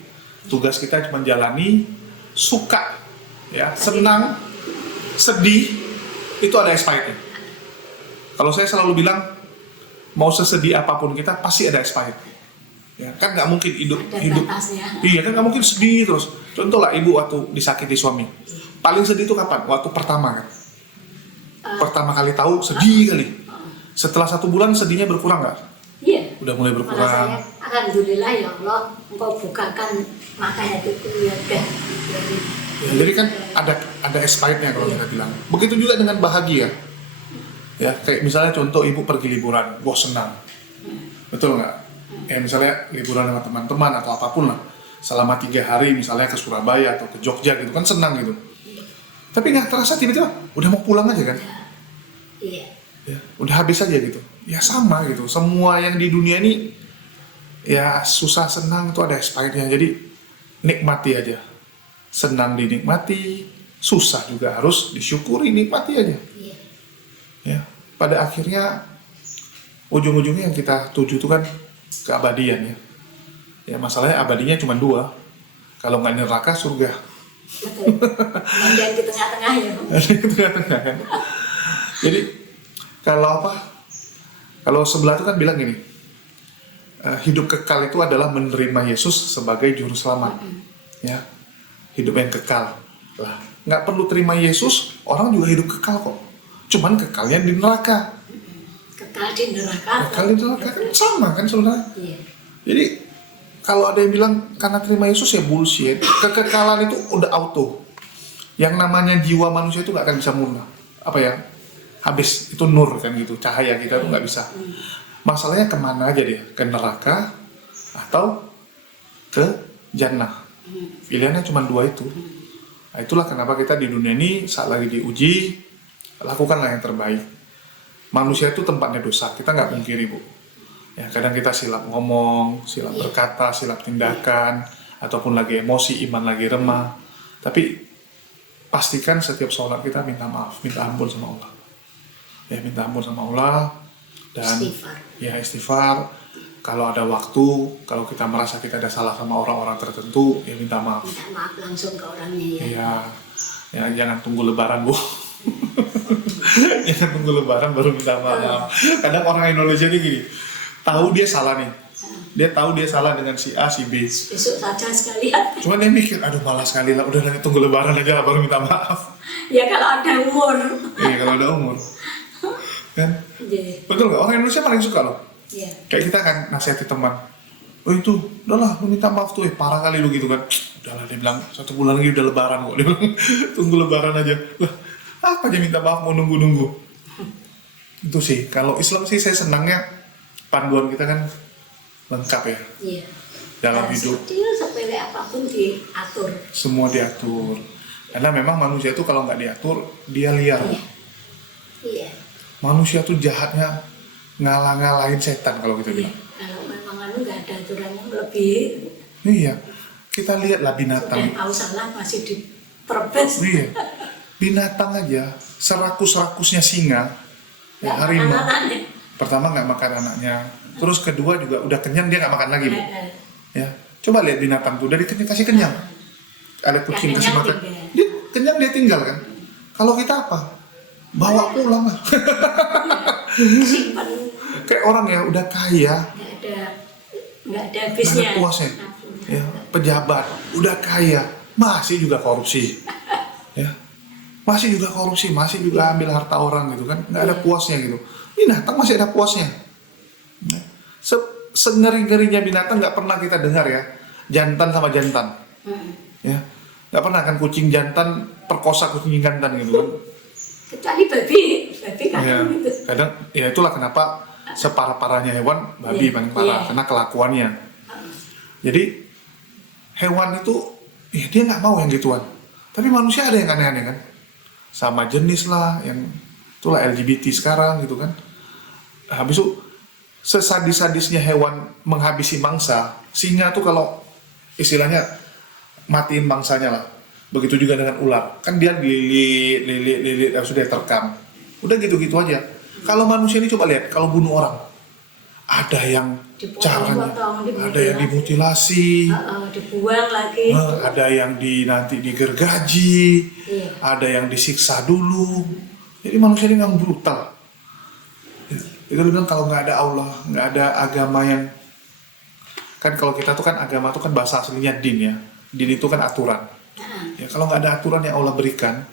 Tugas kita cuma jalani, suka, ya, senang, sedih, itu ada expirednya. Kalau saya selalu bilang, mau sesedih apapun kita pasti ada expired. Ya, kan nggak mungkin hidup, batasnya. iya kan nggak mungkin sedih terus. Contoh lah ibu waktu disakiti suami, paling sedih itu kapan? Waktu pertama kan. Pertama kali tahu sedih kali. Setelah 1 bulan sedihnya berkurang nggak? Iya. Udah mulai Malah berkurang. saya, alhamdulillah ya Allah, engkau bukakan mata hatiku ya udah. Ya, jadi kan ada expirednya kalau kita bilang. Begitu juga dengan bahagia. Ya, kayak misalnya contoh ibu pergi liburan, wah senang. Betul nggak? Ya misalnya liburan sama teman-teman atau apapun lah. Selama 3 hari misalnya ke Surabaya atau ke Jogja gitu kan senang gitu. Tapi nggak terasa tiba-tiba udah mau pulang aja kan? Iya. Ya, udah habis aja gitu. Ya sama gitu. Semua yang di dunia ini ya susah senang itu ada expirednya. Jadi nikmati aja. Senang dinikmati, susah juga harus disyukuri, nikmati aja. Iya. Ya, pada akhirnya ujung-ujungnya yang kita tuju itu kan keabadian ya. Ya masalahnya abadinya cuma 2. Kalau nggak neraka surga. Betul. Kemudian di tengah-tengah ya. Tengah-tengah kan. Jadi kalau sebelah itu kan bilang gini, hidup kekal itu adalah menerima Yesus sebagai juru selamat. Ya, hidup yang kekal. Lah, nggak perlu terima Yesus, orang juga hidup kekal kok. Cuman kekalnya di neraka. Kekal di neraka. Kekal di neraka kan sama kan sebenarnya. Iya. Jadi kalau ada yang bilang karena terima Yesus ya bullshit. Kekekalan itu udah auto. Yang namanya jiwa manusia itu nggak akan bisa munah. Apa ya? Habis itu nur kan gitu, cahaya kita tuh nggak bisa. Masalahnya kemana aja dia? Ke neraka atau ke jannah? Pilihannya cuma 2 itu. Nah, itulah kenapa kita di dunia ini saat lagi diuji, lakukanlah yang terbaik. Manusia itu tempatnya dosa, kita nggak pungkiri Bu. Ya, kadang kita silap ngomong, silap berkata, silap tindakan, ataupun lagi emosi, iman lagi remah. Tapi pastikan setiap sholat kita minta maaf, minta ampun sama Allah. Ya, minta ampun sama Allah dan Istighfar. ya istighfar. Kalau ada waktu, kalau kita merasa kita ada salah sama orang-orang tertentu, ya minta maaf. Minta maaf langsung ke orangnya ya. Iya, ya jangan tunggu lebaran Bu. Jangan tunggu lebaran baru minta maaf. Kadang orang Indonesia ini gini, tahu dia salah nih, dia tahu dia salah dengan si A, si B. Besok saja sekalian. Cuma dia mikir, aduh malas sekali lah, udah nanti tunggu lebaran aja lah baru minta maaf. Ya kalau ada umur. Iya kalau ada umur, kan? Iya. Betul nggak? Orang Indonesia paling suka loh. Iya. Kayak kita kan nasihati teman, oh itu, udahlah lu minta maaf tuh, parah kali lu gitu kan. Udahlah dia bilang 1 bulan lagi udah lebaran kok, dia bilang tunggu lebaran aja. Lah, apa aja minta maaf mau nunggu-nunggu? Itu sih, kalau Islam sih saya senangnya panduan kita kan lengkap ya. Iya. Dalam hidup Kecil sepele apapun diatur. semua diatur. Karena memang manusia itu kalau nggak diatur dia liar. Iya. Manusia tuh jahatnya ngalah-ngalahin setan kalau kita bilang. Kalau memang nggak ada aturan yang lebih Iya, kita lihatlah binatang. sudah tahu salah masih terbes. Iya. Binatang aja, serakus-rakusnya singa, ya, Nggak makan harimau. anaknya. Pertama nggak makan anaknya, terus kedua juga udah kenyang dia nggak makan lagi, Bu. Eh, Ya, coba lihat binatang tuh dari kenyang kasih kenyang. Ada kucing Yang kasih kenyang makan, tinggal. dia kenyang dia tinggal kan. Kalau kita apa? Bawa pulang lah. simpan, Kayak orang ya udah kaya, nggak ada nggak habisnya. ada puasnya. Ya, pejabat udah kaya, masih juga korupsi. Ya, masih juga korupsi, masih juga ambil harta orang gitu kan, nggak ada puasnya gitu. Binatang masih ada puasnya. Ya. Sengeri-ngerinya binatang nggak pernah kita dengar ya, jantan sama jantan. Ya, nggak pernah kan kucing jantan perkosa kucing jantan gitu kan. Kecuali babi kan Ya, gitu. kadang ya itulah kenapa separah-parahnya hewan babi Iya, paling parah iya. karena kelakuannya. Jadi hewan itu ya dia nggak mau yang gituan. Tapi manusia ada yang aneh-aneh kan, sama jenis lah yang itulah LGBT sekarang gitu kan. Habis itu sesadis-sadisnya hewan menghabisi mangsa, singa tuh kalau istilahnya matiin mangsanya lah. Begitu juga dengan ular, kan dia lilit, sudah terekam. Udah gitu-gitu aja. Kalau manusia ini coba lihat, kalau bunuh orang, ada yang caranya, ada yang dimutilasi, Dibuang lagi. ada yang nanti digergaji, Iya. ada yang disiksa dulu. Jadi manusia ini memang brutal. Itu bilang kalau nggak ada Allah, nggak ada agama yang kan kalau kita tuh kan agama tuh kan bahasa aslinya din ya. Din itu kan aturan. Ya kalau nggak ada aturan yang Allah berikan,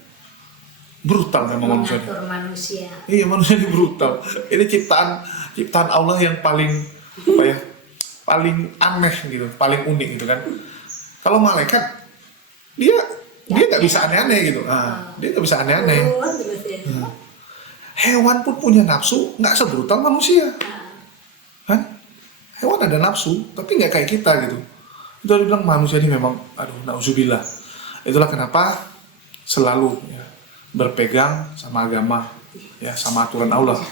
brutal memang manusia. Mengatur manusia. Iya manusia ini brutal. Ini ciptaan Allah yang paling apa ya? Paling aneh gitu, paling unik gitu kan. Kalau malaikat dia nggak bisa aneh-aneh gitu. Dia nggak bisa aneh-aneh. Terus ya. Hewan pun punya nafsu, nggak sebrutal manusia. Kan? Hewan ada nafsu, tapi nggak kayak kita gitu. Itu dia bilang manusia ini memang, aduh, nauzubillah. Itulah kenapa selalu ya, berpegang sama agama, ya sama aturan Allah.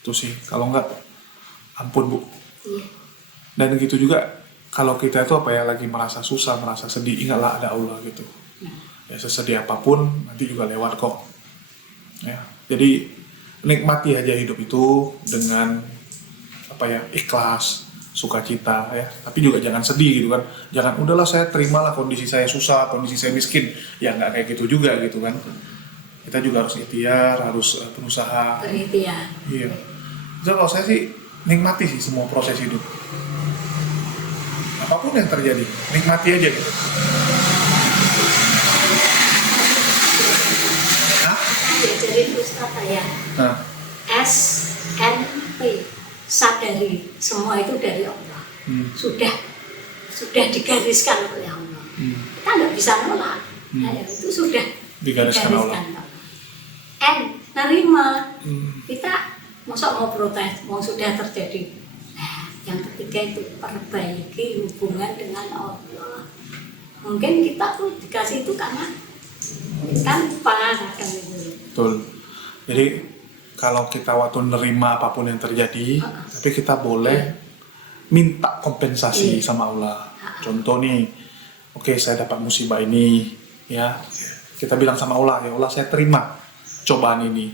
Itu sih, kalau nggak, ampun Bu. Iya. Dan gitu juga, kalau kita itu apa ya, lagi merasa susah, merasa sedih, ingatlah ada Allah gitu. Ya sesedih apapun, nanti juga lewat kok. Ya, jadi nikmati aja hidup itu dengan apa ya, ikhlas, sukacita ya. Tapi juga jangan sedih gitu kan. Jangan udahlah saya terimalah kondisi saya susah, kondisi saya miskin. Ya nggak kayak gitu juga gitu kan. Kita juga harus ikhtiar, harus berusaha. Berikhtiar. Iya. Jadi kalau saya sih nikmati sih semua proses hidup. Apapun yang terjadi, nikmati aja gitu. Diajarin Ustaz saya Nah, SNP, sadari semua itu dari Allah. Sudah digariskan oleh Allah. Kita nggak bisa nolak. Nah, itu sudah Digariskan Allah. N, nerima. Kita masa mau protes, mau sudah terjadi. Nah, yang ketiga itu perbaiki hubungan dengan Allah. Mungkin kita tuh dikasih itu karena tanpa akan itu. betul. Jadi kalau kita waktu nerima apapun yang terjadi, tapi kita boleh minta kompensasi sama Allah. Contoh nih, oke, saya dapat musibah ini, ya kita bilang sama Allah, ya Allah saya terima cobaan ini,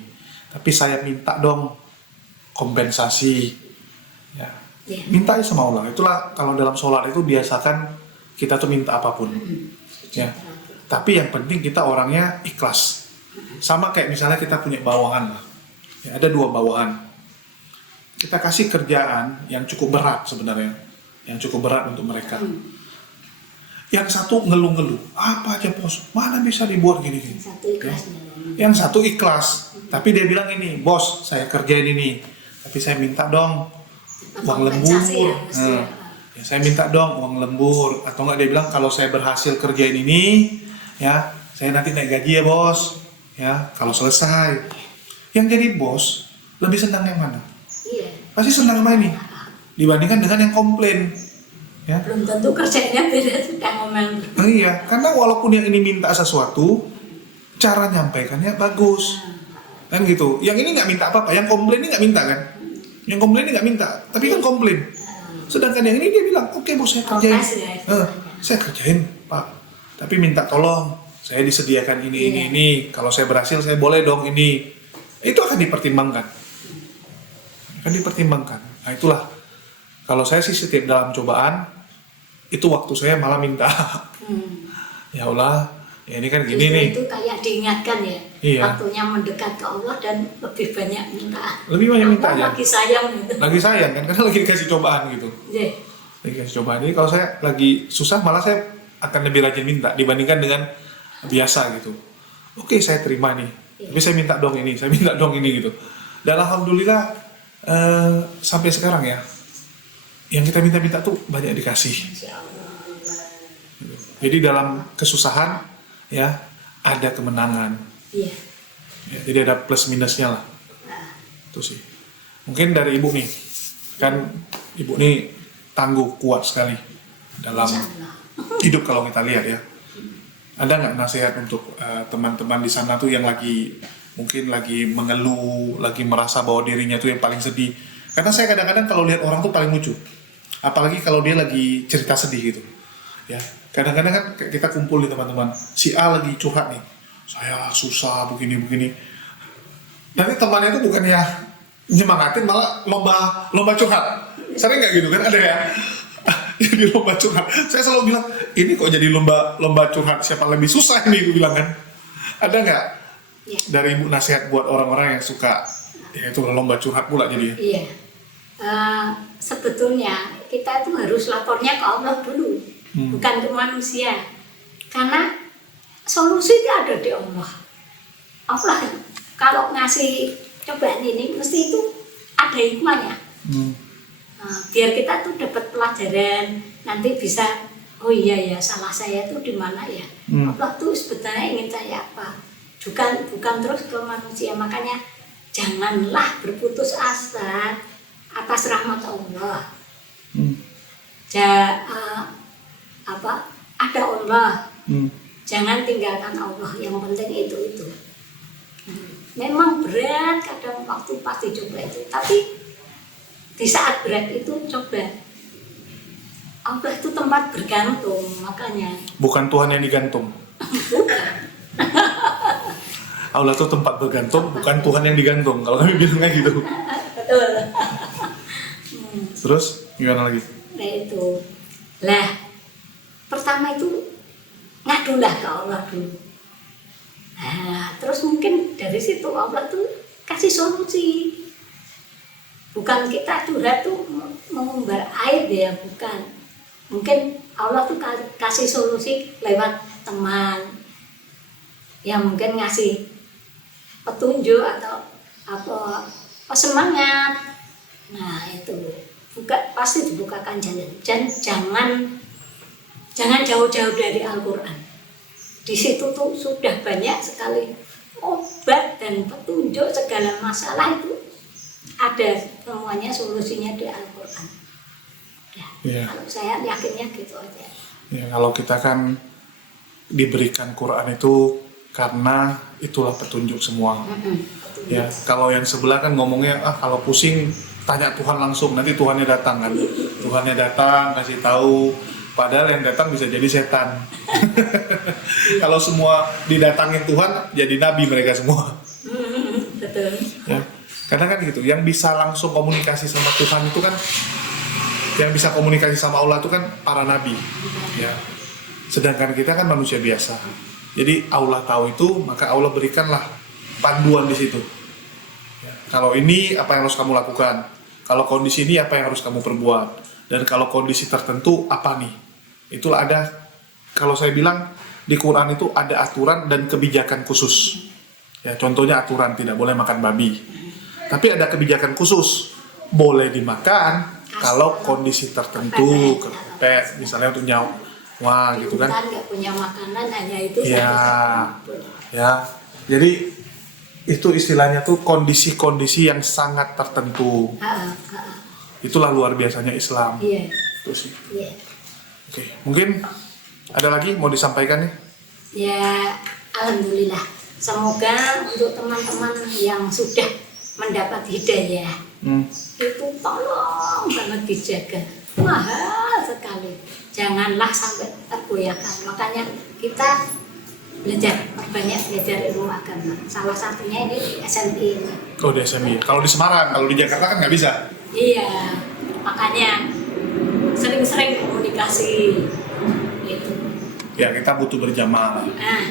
tapi saya minta dong kompensasi. Ya, minta sama Allah. Itulah kalau dalam sholat itu biasakan kita tuh minta apapun. Ya. Tapi yang penting kita orangnya ikhlas. Sama kayak misalnya kita punya bawahan lah. Ya, ada 2 bawahan. Kita kasih kerjaan yang cukup berat sebenarnya. Yang cukup berat untuk mereka. Yang satu ngeluh-ngeluh. Apa aja bos? Mana bisa dibuat gini-gini? Satu ikhlas. Yang satu ikhlas. Tapi dia bilang ini, bos saya kerjain ini. Tapi saya minta dong uang lembur. Ya, saya minta dong uang lembur. Atau enggak dia bilang kalau saya berhasil kerjain ini, ya saya nanti naik gaji ya bos. Ya kalau selesai. Yang jadi bos lebih senang yang mana? Iya. Pasti senang sama ini dibandingkan dengan yang komplain. Ya. Belum tentu kerjanya beda sudah ngomong. Oh, iya, karena walaupun yang ini minta sesuatu, cara nyampaikannya bagus. Kan gitu. Yang ini nggak minta apa-apa, yang komplain ini nggak minta kan? Yang komplain ini nggak minta, tapi kan komplain. Sedangkan yang ini dia bilang, oke bos saya kerjain. Saya kerjain Pak, tapi minta tolong saya disediakan ini. Kalau saya berhasil, saya boleh dong ini. Itu akan dipertimbangkan. Nah itulah, kalau saya sih setiap dalam cobaan, itu waktu saya malah minta. Ya Allah, ya ini kan gini Justru nih. itu kayak diingatkan ya, Iya. waktunya mendekat ke Allah dan lebih banyak minta. Lebih banyak minta Allah aja. lagi sayang gitu. Lagi sayang kan, karena lagi dikasih cobaan gitu. Iya. Lagi dikasih cobaan. Jadi kalau saya lagi susah, malah saya akan lebih rajin minta dibandingkan dengan biasa gitu. Oke, saya terima nih. Tapi saya minta dong ini, gitu. Dan alhamdulillah sampai sekarang ya, yang kita minta-minta tuh banyak dikasih. Insya Allah. Jadi dalam kesusahan ya ada kemenangan. Iya. Ya, jadi ada plus minusnya lah. Nah, Itu sih. Mungkin dari ibu nih, kan ibu nih tangguh, kuat sekali dalam Insya Allah. hidup kalau kita lihat ya. Ada nggak nasihat untuk teman-teman di sana tuh yang mungkin lagi mengeluh, lagi merasa bahwa dirinya tuh yang paling sedih. Karena saya kadang-kadang kalau lihat orang tuh paling lucu, apalagi kalau dia lagi cerita sedih gitu. Ya, kadang-kadang kan kita kumpul nih teman-teman, si A lagi curhat nih, saya susah begini. Nanti temannya itu bukan ya nyemangatin, malah lomba curhat. Sering nggak gitu kan, ada ya? Jadi lomba curhat. Saya selalu bilang, ini kok jadi lomba curhat, siapa lebih susah ini, gue bilang kan. Ada nggak Ya. dari ibu nasihat buat orang-orang yang suka, ya itu lomba curhat pula jadi. Iya. Sebetulnya kita itu harus lapornya ke Allah dulu, bukan ke manusia. Karena solusi itu ada di Allah. Allah kalau ngasih cobaan ini mesti itu ada hikmahnya. Biar kita tuh dapat pelajaran, nanti bisa, oh iya ya salah saya tuh di mana ya. Allah tuh sebetulnya ingin saya apa? Bukan terus ke manusia. Makanya janganlah berputus asa atas rahmat Allah. Ada Allah. Jangan tinggalkan Allah. Yang penting itu. Memang berat kadang waktu pasti coba itu, tapi di saat berat itu coba. Allah itu tempat bergantung, makanya. Bukan Tuhan yang digantung. Allah itu tempat bergantung, bukan Tuhan yang digantung. Kalau kami bilangnya gitu. Betul. Terus gimana lagi? Nah itu. Lah, pertama itu ngadulah ke Allah dulu. Nah, terus mungkin dari situ Allah tuh kasih solusi. Bukan kita curhat tuh mengumbar air ya, bukan. Mungkin Allah tuh kasih solusi lewat teman yang mungkin ngasih petunjuk atau apa semangat. Nah itu pasti dibukakan jalan. Dan jangan jauh-jauh dari Al-Quran. Di situ tuh sudah banyak sekali obat dan petunjuk segala masalah itu ada semuanya solusinya di Al-Quran. Ya, kalau saya yakinnya gitu aja. Ya, kalau kita kan diberikan Quran itu karena itulah petunjuk semua. Ya, kalau yang sebelah kan ngomongnya kalau pusing tanya Tuhan langsung, nanti Tuhannya datang kan. Tuhannya datang kasih tahu, padahal yang datang bisa jadi setan. Kalau semua didatangin Tuhan jadi nabi mereka semua. Betul. Ya, karena kan gitu, yang bisa langsung komunikasi sama Tuhan itu kan, yang bisa komunikasi sama Allah itu kan para nabi. Ya. Sedangkan kita kan manusia biasa. Jadi Allah tahu itu, maka Allah berikanlah panduan di situ. Ya. Kalau ini apa yang harus kamu lakukan? Kalau kondisi ini apa yang harus kamu perbuat? Dan kalau kondisi tertentu apa nih? Itulah ada, kalau saya bilang di Quran itu ada aturan dan kebijakan khusus. Ya, contohnya aturan tidak boleh makan babi. Tapi ada kebijakan khusus, boleh dimakan kalau kondisi tertentu, kepepet, misalnya untuk nyawa. Wah, gitu kan? Nggak punya makanan hanya itu Ya, saja. ya. Jadi itu istilahnya tuh kondisi-kondisi yang sangat tertentu. Itulah luar biasanya Islam. Iya. Itu sih. Iya. Oke, mungkin ada lagi mau disampaikan nih? Ya, alhamdulillah. Semoga untuk teman-teman yang sudah mendapat hidayah itu tolong banget dijaga. Mahal sekali. Janganlah sampai tergoyahkan. Makanya kita perbanyak belajar ilmu agama. Salah satunya ini di SMI ini. Oh di SMI. Kalau di Semarang, kalau di Jakarta kan nggak bisa. Iya, makanya sering-sering komunikasi gitu. Ya kita butuh berjamaah. Nah,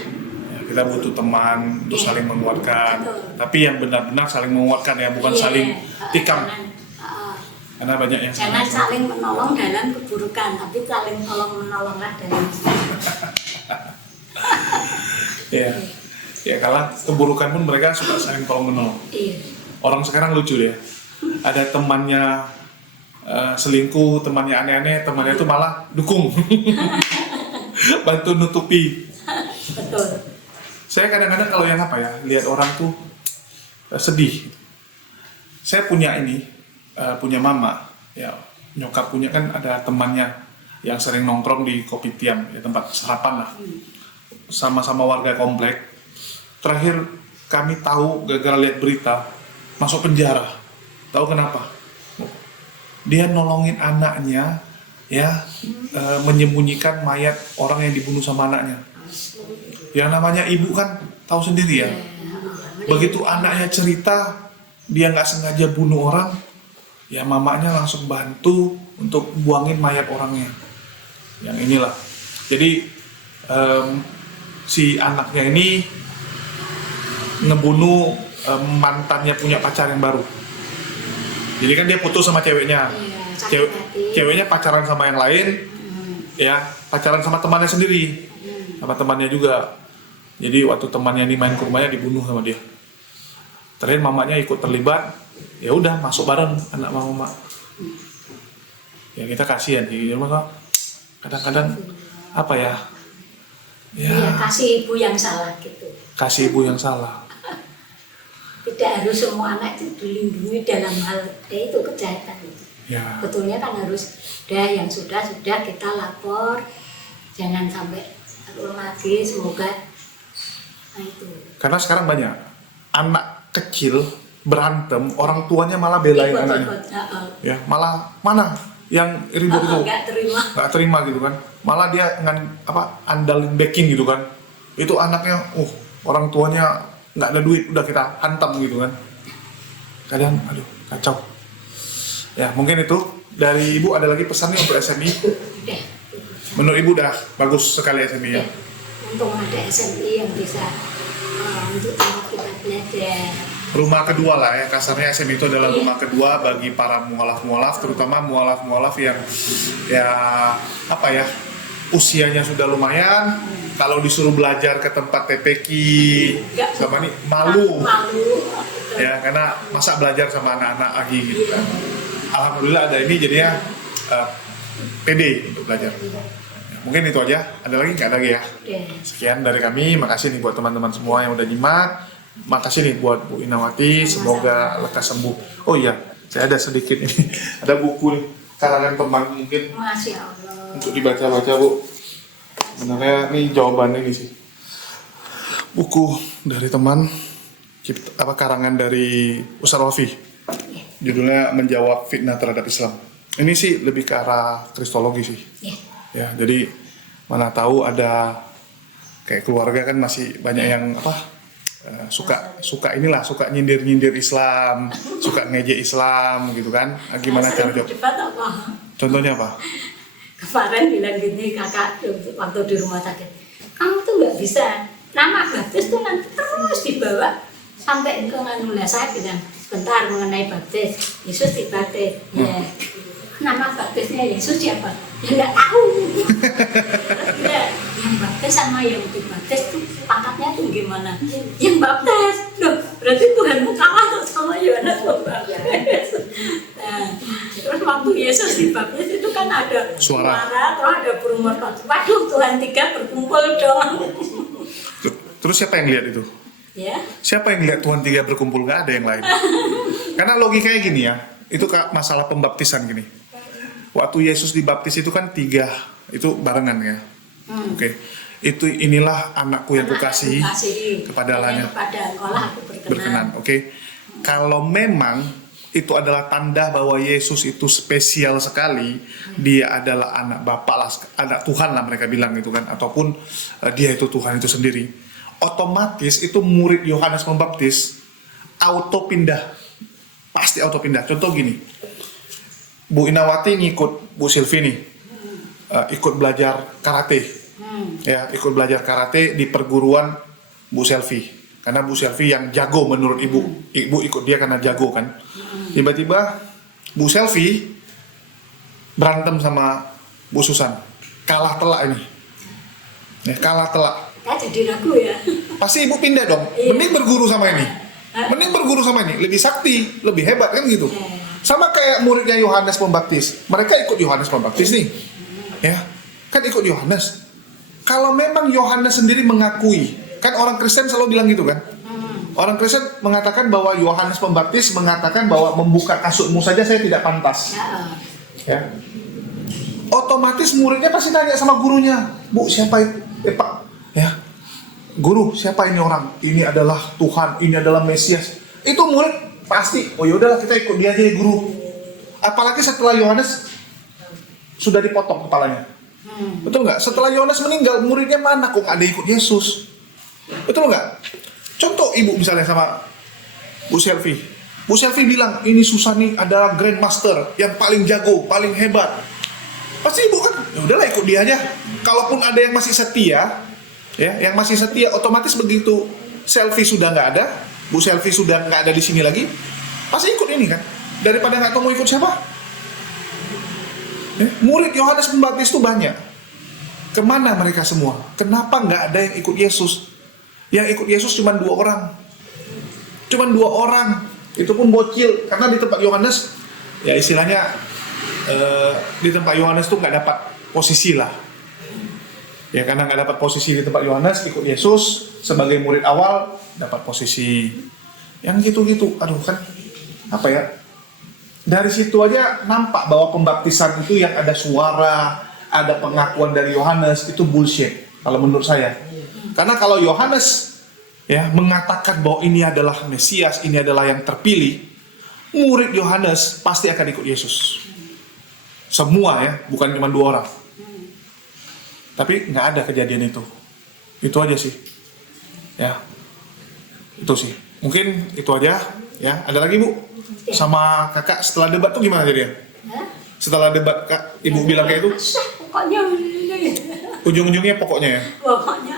Ya, kita butuh teman untuk Iya. saling menguatkan. Betul. Tapi yang benar-benar saling menguatkan ya, bukan iya, saling tikam. jangan, Karena banyak yang jangan saling menolong dalam keburukan, tapi saling tolong-menolonglah dalam ya, ya kalau keburukan pun mereka suka saling tolong menolong. iya. Orang sekarang lucu ya. Ada temannya selingkuh, temannya aneh-aneh, temannya itu malah dukung. Bantu nutupi. Betul. Saya kadang-kadang kalau yang apa ya, lihat orang tuh sedih. Saya punya ini, punya mama, ya nyokap punya kan ada temannya yang sering nongkrong di kopi tiam, ya tempat sarapan lah. Sama-sama warga komplek. Terakhir kami tahu gara-gara lihat berita masuk penjara. Tahu kenapa? Dia nolongin anaknya, ya menyembunyikan mayat orang yang dibunuh sama anaknya. Yang namanya ibu kan tahu sendiri ya. Begitu anaknya cerita dia nggak sengaja bunuh orang, ya mamanya langsung bantu untuk buangin mayat orangnya. Yang inilah. Jadi si anaknya ini ngebunuh mantannya punya pacar yang baru. Jadi kan dia putus sama ceweknya. Ceweknya pacaran sama yang lain, ya pacaran sama temannya sendiri, sama temannya juga. Jadi waktu temannya ini main ke rumahnya dibunuh sama dia. Terakhir mamanya ikut terlibat, ya udah masuk bareng anak mama. Ya kita kasihan sih, maka kadang-kadang apa ya? Ya kasih ibu yang salah gitu. Kasih ibu yang salah. Tidak harus semua anak itu dilindungi dalam hal itu kejahatan itu. Ya. Betulnya kan harus yang sudah kita lapor, jangan sampai terulang lagi, semoga. Nah itu. Karena sekarang banyak anak kecil berantem, orang tuanya malah belain anaknya. Ya, malah mana yang ribut itu? Nggak terima gitu kan. Malah dia andalin backing gitu kan. Itu anaknya, orang tuanya nggak ada duit, udah kita hantam gitu kan. Kadang, aduh, kacau. Ya, mungkin itu. Dari Ibu ada lagi pesannya untuk SMI? Menurut Ibu udah bagus sekali SMI ya? Untung ada SMI yang bisa untuk tempat kita belajar. Rumah kedua lah ya, kasarnya SMI itu adalah rumah kedua bagi para mualaf-mualaf, terutama mualaf-mualaf yang usianya sudah lumayan. Kalau disuruh belajar ke tempat TPQ sama nih malu. Ya, karena masa belajar sama anak-anak lagi gitu kan. Alhamdulillah ada ini jadinya pede untuk belajar. Ya, mungkin itu aja. Ada lagi nggak lagi ya? Sekian dari kami. Makasih nih buat teman-teman semua yang udah nyimak. Makasih nih buat Bu Inawati, semoga lekas sembuh. Oh iya, saya ada sedikit ini, ada buku nih, karangan teman mungkin Masya Allah. untuk dibaca-baca Bu. Sebenarnya ini jawabannya ini sih, buku dari teman, karangan dari Ustaz Wafi, judulnya Menjawab Fitnah Terhadap Islam. Ini sih lebih ke arah kristologi sih. Ya, jadi mana tahu ada kayak keluarga kan masih banyak yang suka nyindir Islam, suka ngejek Islam gitu kan. Gimana cara jawab? Contohnya apa? Kemarin bilang gini kakak waktu di rumah sakit, kamu tuh nggak bisa nama baptis tuh nanti terus dibawa sampai ke manula. Saya bilang sebentar mengenai baptis, Yesus dibaptis. Ya, nama baptisnya Yesus siapa? Ya nggak tahu. Ya, yang baptis sama yang dibaptis tuh pangkatnya tuh gimana? Yang baptis, loh berarti Tuhanmu kalah tuh sama Yohanes Pembaptis. Nah, terus waktu Yesus dibaptis itu kan ada suara terus ada burung merpati. Waduh, Tuhan 3 berkumpul dong. Terus siapa yang lihat itu? Ya. Siapa yang lihat Tuhan 3 berkumpul? Nggak ada yang lain. Karena logikanya gini ya, itu masalah pembaptisan gini. Waktu Yesus dibaptis itu kan 3, itu barengan ya. Oke. Itu inilah anakku yang kukasihi, kepada Allahnya kepada Allah aku berkenan. Oke. Kalau memang itu adalah tanda bahwa Yesus itu spesial sekali. Dia adalah anak Bapa lah, anak Tuhan lah mereka bilang itu kan, ataupun dia itu Tuhan itu sendiri. Otomatis itu murid Yohanes Pembaptis auto pindah, pasti auto pindah. Contoh gini, Bu Inawati ngikut Bu Silvi nih, ikut belajar karate, ya ikut belajar karate di perguruan Bu Selvi. Karena Bu Selvi yang jago menurut ibu ikut dia karena jago kan. Tiba-tiba Bu Selvi berantem sama Bu Susan, kalah telak ini, ya, kalah telak. Jadi ragu ya. Pasti ibu pindah dong, mending berguru sama ini, lebih sakti, lebih hebat kan gitu. Sama kayak muridnya Yohanes Pembaptis, mereka ikut Yohanes Pembaptis nih, ya kan ikut Yohanes. Kalau memang Yohanes sendiri mengakui, kan orang Kristen selalu bilang gitu kan. Orang Kristen mengatakan bahwa Yohanes Pembaptis mengatakan bahwa membuka kasutmu saja saya tidak pantas. Ya. Otomatis muridnya pasti tanya sama gurunya, Bu siapa itu? Pak, ya. Guru, siapa ini orang? Ini adalah Tuhan, ini adalah Mesias. Itu murid pasti, oh yaudahlah kita ikut dia aja ya guru. Apalagi setelah Yohanes sudah dipotong kepalanya. Betul nggak? Setelah Yohanes meninggal, muridnya mana kok ada ikut Yesus? Betul nggak? Contoh ibu misalnya sama Bu Selvi. Bu Selvi bilang, ini Susani adalah Grandmaster yang paling jago, paling hebat. Pasti ibu kan, ya udahlah ikut dia aja. Kalaupun ada yang masih setia, ya, yang masih setia, otomatis begitu Selvi sudah nggak ada, Bu Selvi sudah nggak ada di sini lagi, pasti ikut ini kan. Daripada nggak tahu mau ikut siapa. Ya, murid Yohanes Pembaptis itu banyak. Kemana mereka semua? Kenapa nggak ada yang ikut Yesus? Yang ikut Yesus cuma 2 orang. Cuma 2 orang. Itu pun bocil. Karena di tempat Yohanes, ya istilahnya di tempat Yohanes tuh nggak dapat posisi lah. Ya karena nggak dapat posisi di tempat Yohanes, ikut Yesus sebagai murid awal dapat posisi. Yang gitu-gitu, aduh kan apa ya? Dari situ aja nampak bahwa pembaptisan itu yang ada suara, ada pengakuan dari Yohanes itu bullshit kalau menurut saya. Karena kalau Yohanes ya mengatakan bahwa ini adalah Mesias, ini adalah yang terpilih, murid Yohanes pasti akan ikut Yesus. Semua ya, bukan cuma 2 orang. Tapi nggak ada kejadian itu. Itu aja sih. Ya. Itu sih. Mungkin itu aja ya. Ada lagi Bu? Sama kakak setelah debat tuh gimana jadinya? Setelah debat kak, ibu bilang kayak itu? Pokoknya Ujung-ujungnya pokoknya ya? Pokoknya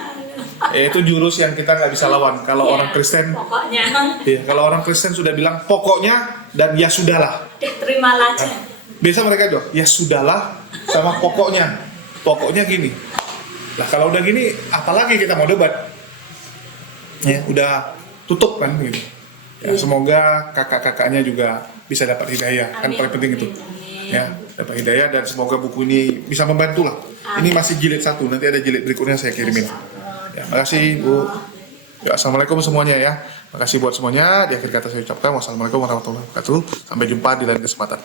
Itu jurus yang kita nggak bisa lawan. Kalau orang Kristen, pokoknya ya, kalau orang Kristen sudah bilang pokoknya dan ya sudahlah. terima aja. Biasa mereka juga ya sudahlah sama pokoknya. Pokoknya gini. Lah kalau udah gini, apalagi kita mau debat? Ya udah tutup kan gitu. Ya, semoga kakak-kakaknya juga bisa dapat hidayah. Kan paling penting itu. Ya, dapat hidayah dan semoga buku ini bisa membantu lah. Ini masih jilid 1, nanti ada jilid berikutnya saya kirimin. Ya, makasih Bu. Ya, assalamualaikum semuanya ya. Makasih buat semuanya. Di akhir kata saya ucapkan wassalamualaikum warahmatullahi wabarakatuh. Sampai jumpa di lain kesempatan.